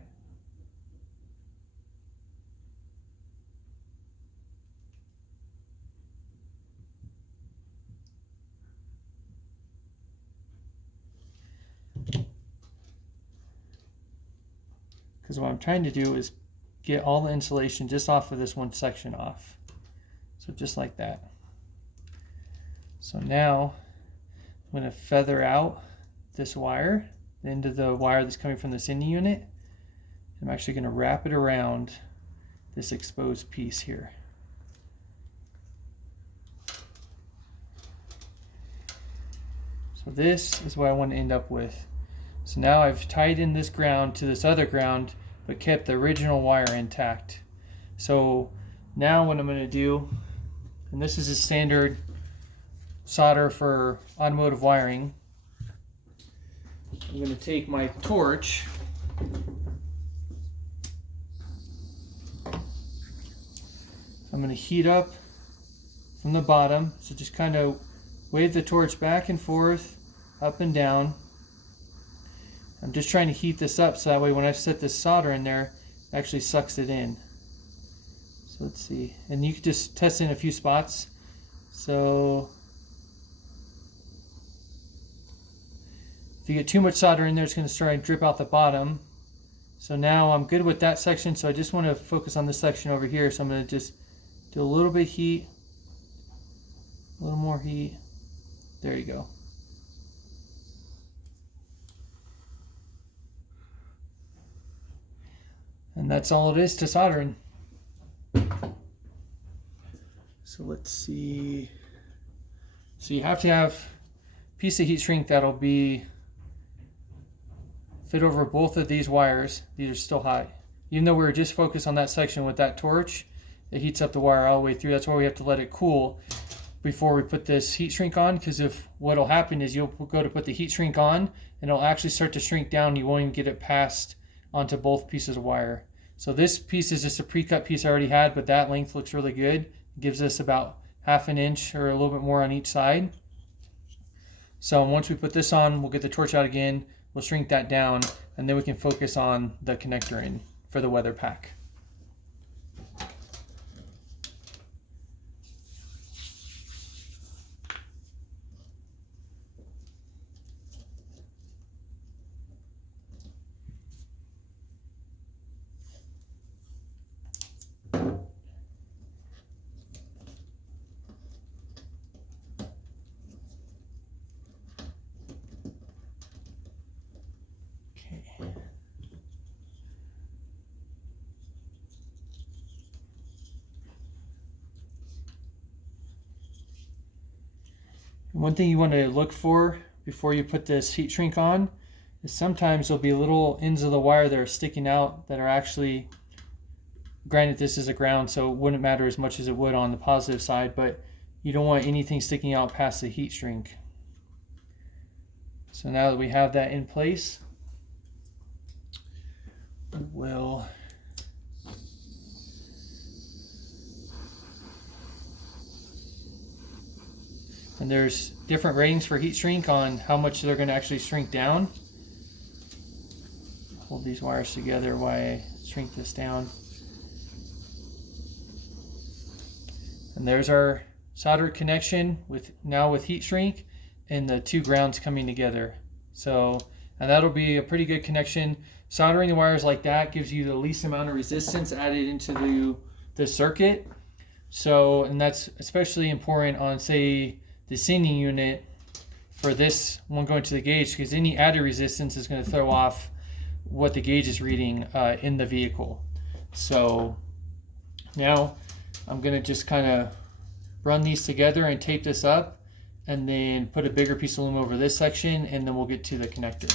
Because what I'm trying to do is get all the insulation just off of this one section off. So just like that. So now I'm going to feather out this wire, the end of the wire that's coming from the sending unit. I'm actually going to wrap it around this exposed piece here. So this is what I want to end up with. So now I've tied in this ground to this other ground, but kept the original wire intact. So now what I'm going to do, and this is a standard solder for automotive wiring, I'm going to take my torch, I'm going to heat up from the bottom, so just kind of wave the torch back and forth, up and down. I'm just trying to heat this up so that way when I set this solder in there, it actually sucks it in. So let's see, and you can just test in a few spots. So if you get too much solder in there, it's going to start to drip out the bottom. So now I'm good with that section, so I just want to focus on this section over here. So I'm going to just do a little bit of heat, a little more heat. There you go. And that's all it is to soldering. So let's see. So you have to have a piece of heat shrink that'll be fit over both of these wires. These are still hot. Even though we were just focused on that section with that torch, it heats up the wire all the way through. That's why we have to let it cool before we put this heat shrink on, because if what'll happen is you'll go to put the heat shrink on and it'll actually start to shrink down. You won't even get it passed onto both pieces of wire. So this piece is just a pre-cut piece I already had, but that length looks really good. It gives us about ½ an inch or a little bit more on each side. So once we put this on, we'll get the torch out again, we'll shrink that down, and then we can focus on the connector in for the weather pack. One thing you want to look for before you put this heat shrink on is sometimes there'll be little ends of the wire that are sticking out that are actually, granted this is a ground so it wouldn't matter as much as it would on the positive side, but you don't want anything sticking out past the heat shrink. So now that we have that in place, we'll and there's different ratings for heat shrink on how much they're going to actually shrink down. Hold these wires together while I shrink this down. And there's our solder connection with heat shrink and the two grounds coming together. So, and that'll be a pretty good connection. Soldering the wires like that gives you the least amount of resistance added into the circuit. So, and that's especially important on, say, the sending unit for this one going to the gauge, because any added resistance is going to throw off what the gauge is reading in the vehicle. So now I'm going to just kind of run these together and tape this up, and then put a bigger piece of loom over this section, and then we'll get to the connector.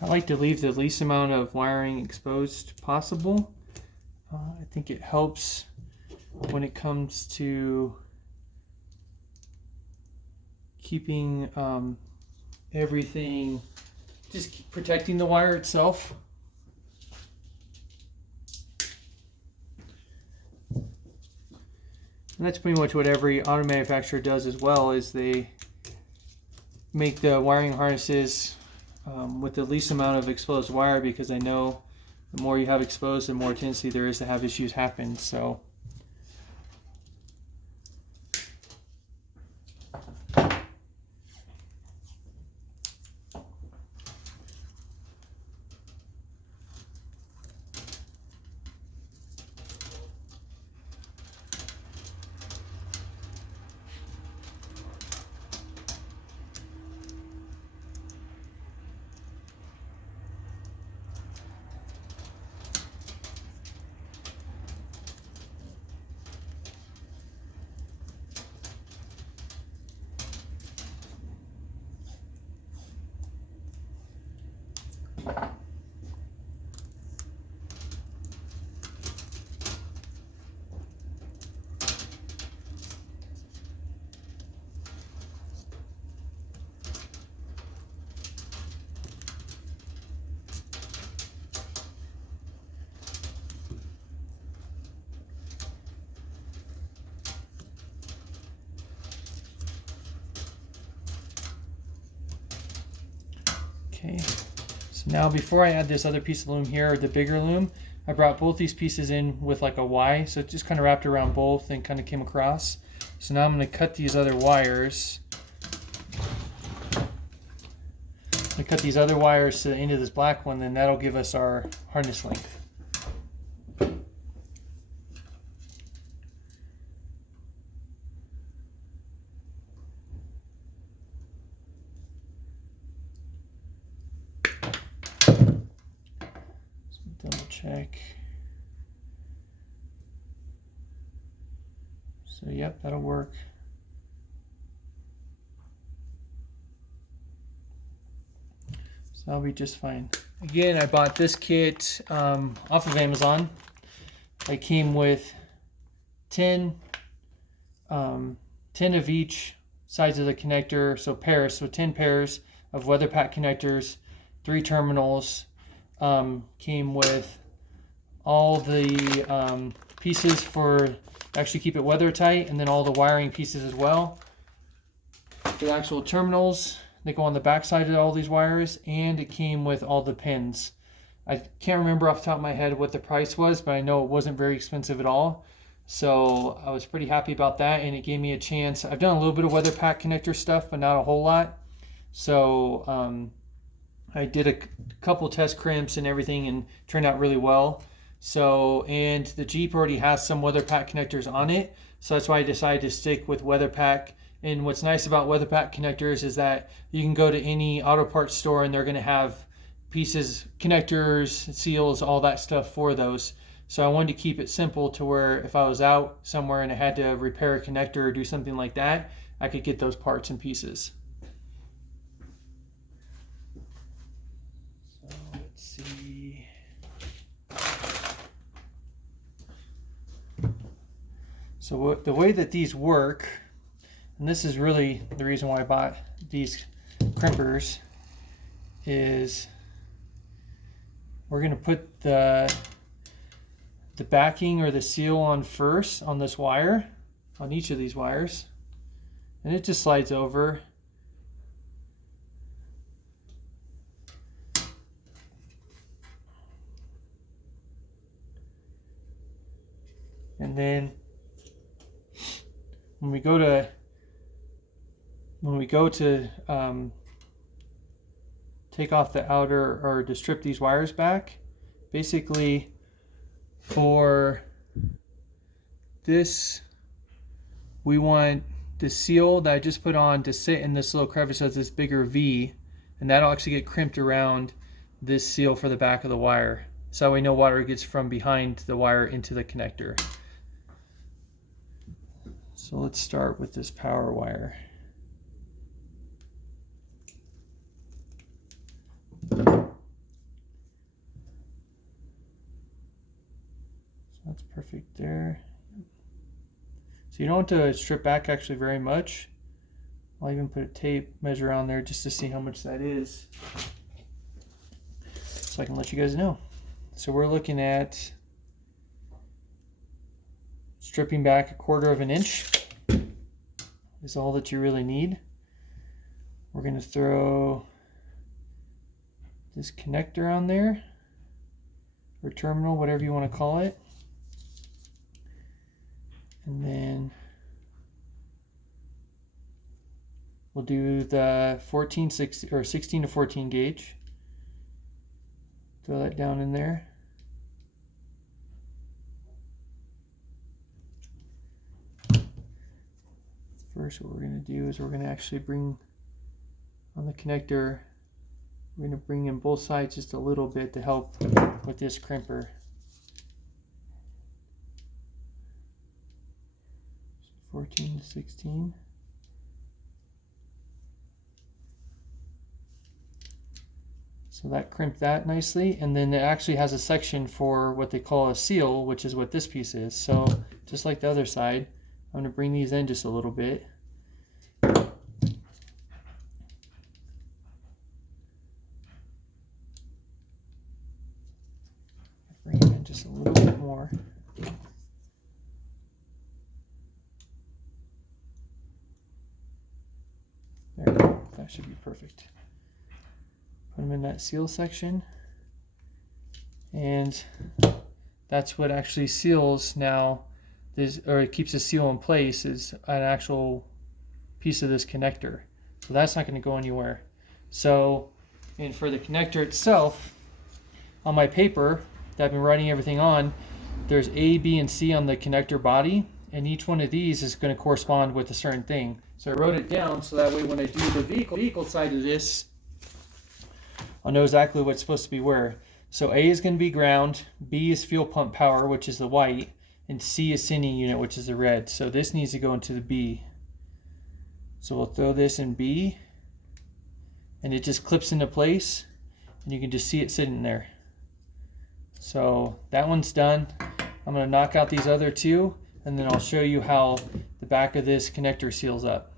I like to leave the least amount of wiring exposed possible. I think it helps when it comes to keeping everything, just protecting the wire itself. And that's pretty much what every auto manufacturer does as well, is they make the wiring harnesses with the least amount of exposed wire, because they know the more you have exposed, the more tendency there is to have issues happen. So okay, so now before I add this other piece of loom here, the bigger loom, I brought both these pieces in with like a Y, so it just kind of wrapped around both and kind of came across. So now I'm going to cut these other wires. I cut these other wires to the end of this black one, then that'll give us our harness length. Double check. So yep, that'll work. So that'll be just fine. Again, I bought this kit off of Amazon. It came with 10 of each sides of the connector, so pairs, so 10 pairs of weather pack connectors, 3 terminals. Came with all the pieces for actually keep it weather tight, and then all the wiring pieces as well. The actual terminals, they go on the back side of all these wires, and it came with all the pins. I can't remember off the top of my head what the price was, but I know it wasn't very expensive at all. So I was pretty happy about that, and it gave me a chance. I've done a little bit of weather pack connector stuff, but not a whole lot. So I did a couple test crimps and everything, and turned out really well. So, and the Jeep already has some WeatherPack connectors on it. So that's why I decided to stick with WeatherPack. And what's nice about WeatherPack connectors is that you can go to any auto parts store and they're going to have pieces, connectors, seals, all that stuff for those. So I wanted to keep it simple to where if I was out somewhere and I had to repair a connector or do something like that, I could get those parts and pieces. So let's see. So the way that these work, and this is really the reason why I bought these crimpers, is we're going to put the backing or the seal on first on this wire, on each of these wires, and it just slides over. And then when we go to take off the outer, or to strip these wires back, basically for this, we want the seal that I just put on to sit in this little crevice of this bigger V, and that'll actually get crimped around this seal for the back of the wire, so we know water gets from behind the wire into the connector. So let's start with this power wire. So that's perfect there. So you don't want to strip back actually very much. I'll even put a tape measure on there just to see how much that is, so I can let you guys know. So we're looking at stripping back 1/4 of an inch is all that you really need. We're going to throw this connector on there, or terminal, whatever you want to call it. And then we'll do the 16 to 14 gauge. Throw that down in there. First, what we're going to do is we're going to actually bring on the connector, we're going to bring in both sides just a little bit to help with this crimper. 14 to 16. So that crimped that nicely, and then it actually has a section for what they call a seal, which is what this piece is. So just like the other side, I'm going to bring these in just a little bit. Bring it in just a little bit more. There we go. That should be perfect. Put them in that seal section, and that's what actually seals now this, or it keeps the seal in place, is an actual piece of this connector. So that's not going to go anywhere. So, and for the connector itself, on my paper that I've been writing everything on, there's A, B, and C on the connector body, and each one of these is going to correspond with a certain thing. So I wrote it down so that way when I do the vehicle side of this, I'll know exactly what's supposed to be where. So A is going to be ground, B is fuel pump power, which is the white, and C is sending unit, which is the red. So this needs to go into the B. So we'll throw this in B, and it just clips into place, and you can just see it sitting there. So that one's done. I'm going to knock out these other two, and then I'll show you how the back of this connector seals up.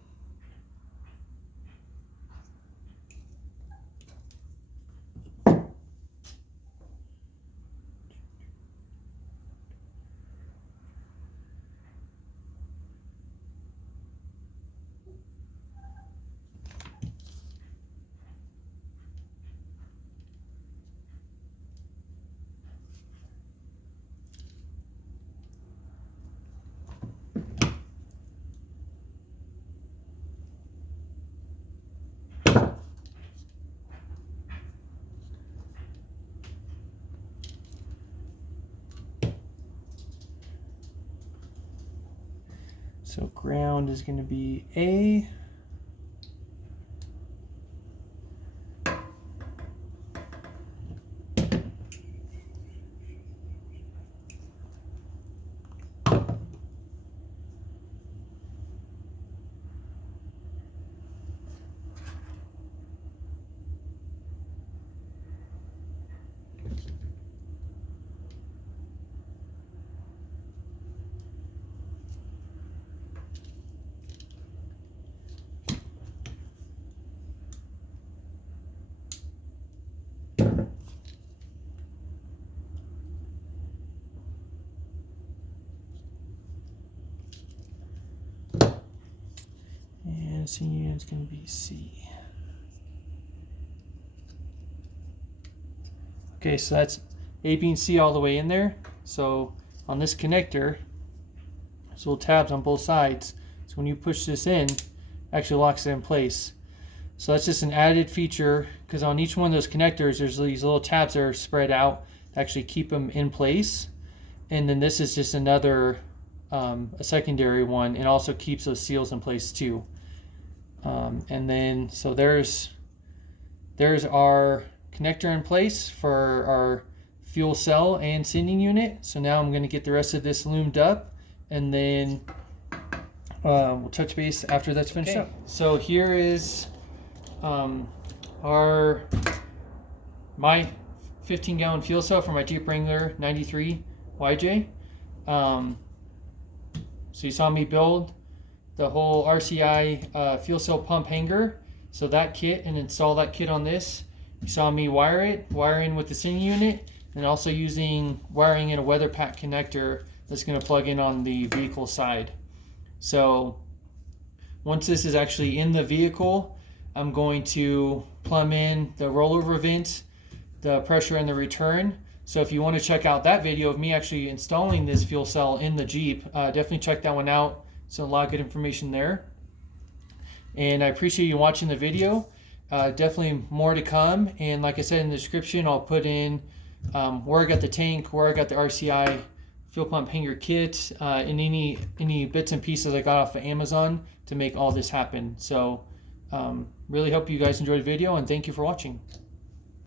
So ground is going to be A. And C unit is going to be C. Okay, so that's A, B, and C all the way in there. So on this connector, there's little tabs on both sides. So when you push this in, it actually locks it in place. So that's just an added feature, because on each one of those connectors, there's these little tabs that are spread out to actually keep them in place. And then this is just another, a secondary one, and also keeps those seals in place too. And then, so there's our connector in place for our fuel cell and sending unit. So now I'm going to get the rest of this loomed up, and then we'll touch base after that's finished up. So here is my 15-gallon fuel cell for my Jeep Wrangler 93 YJ. So you saw me build the whole RCI fuel cell pump hanger, so that kit, and install that kit on this. You saw me wiring with the sending unit, and also using wiring in a weather pack connector that's going to plug in on the vehicle side. So once this is actually in the vehicle, I'm going to plumb in the rollover vent, the pressure, and the return. So if you want to check out that video of me actually installing this fuel cell in the Jeep, definitely check that one out. So a lot of good information there. And I appreciate you watching the video. Definitely more to come. And like I said in the description, I'll put in where I got the tank, where I got the RCI fuel pump hanger kit, and any bits and pieces I got off of Amazon to make all this happen. So really hope you guys enjoyed the video, and thank you for watching.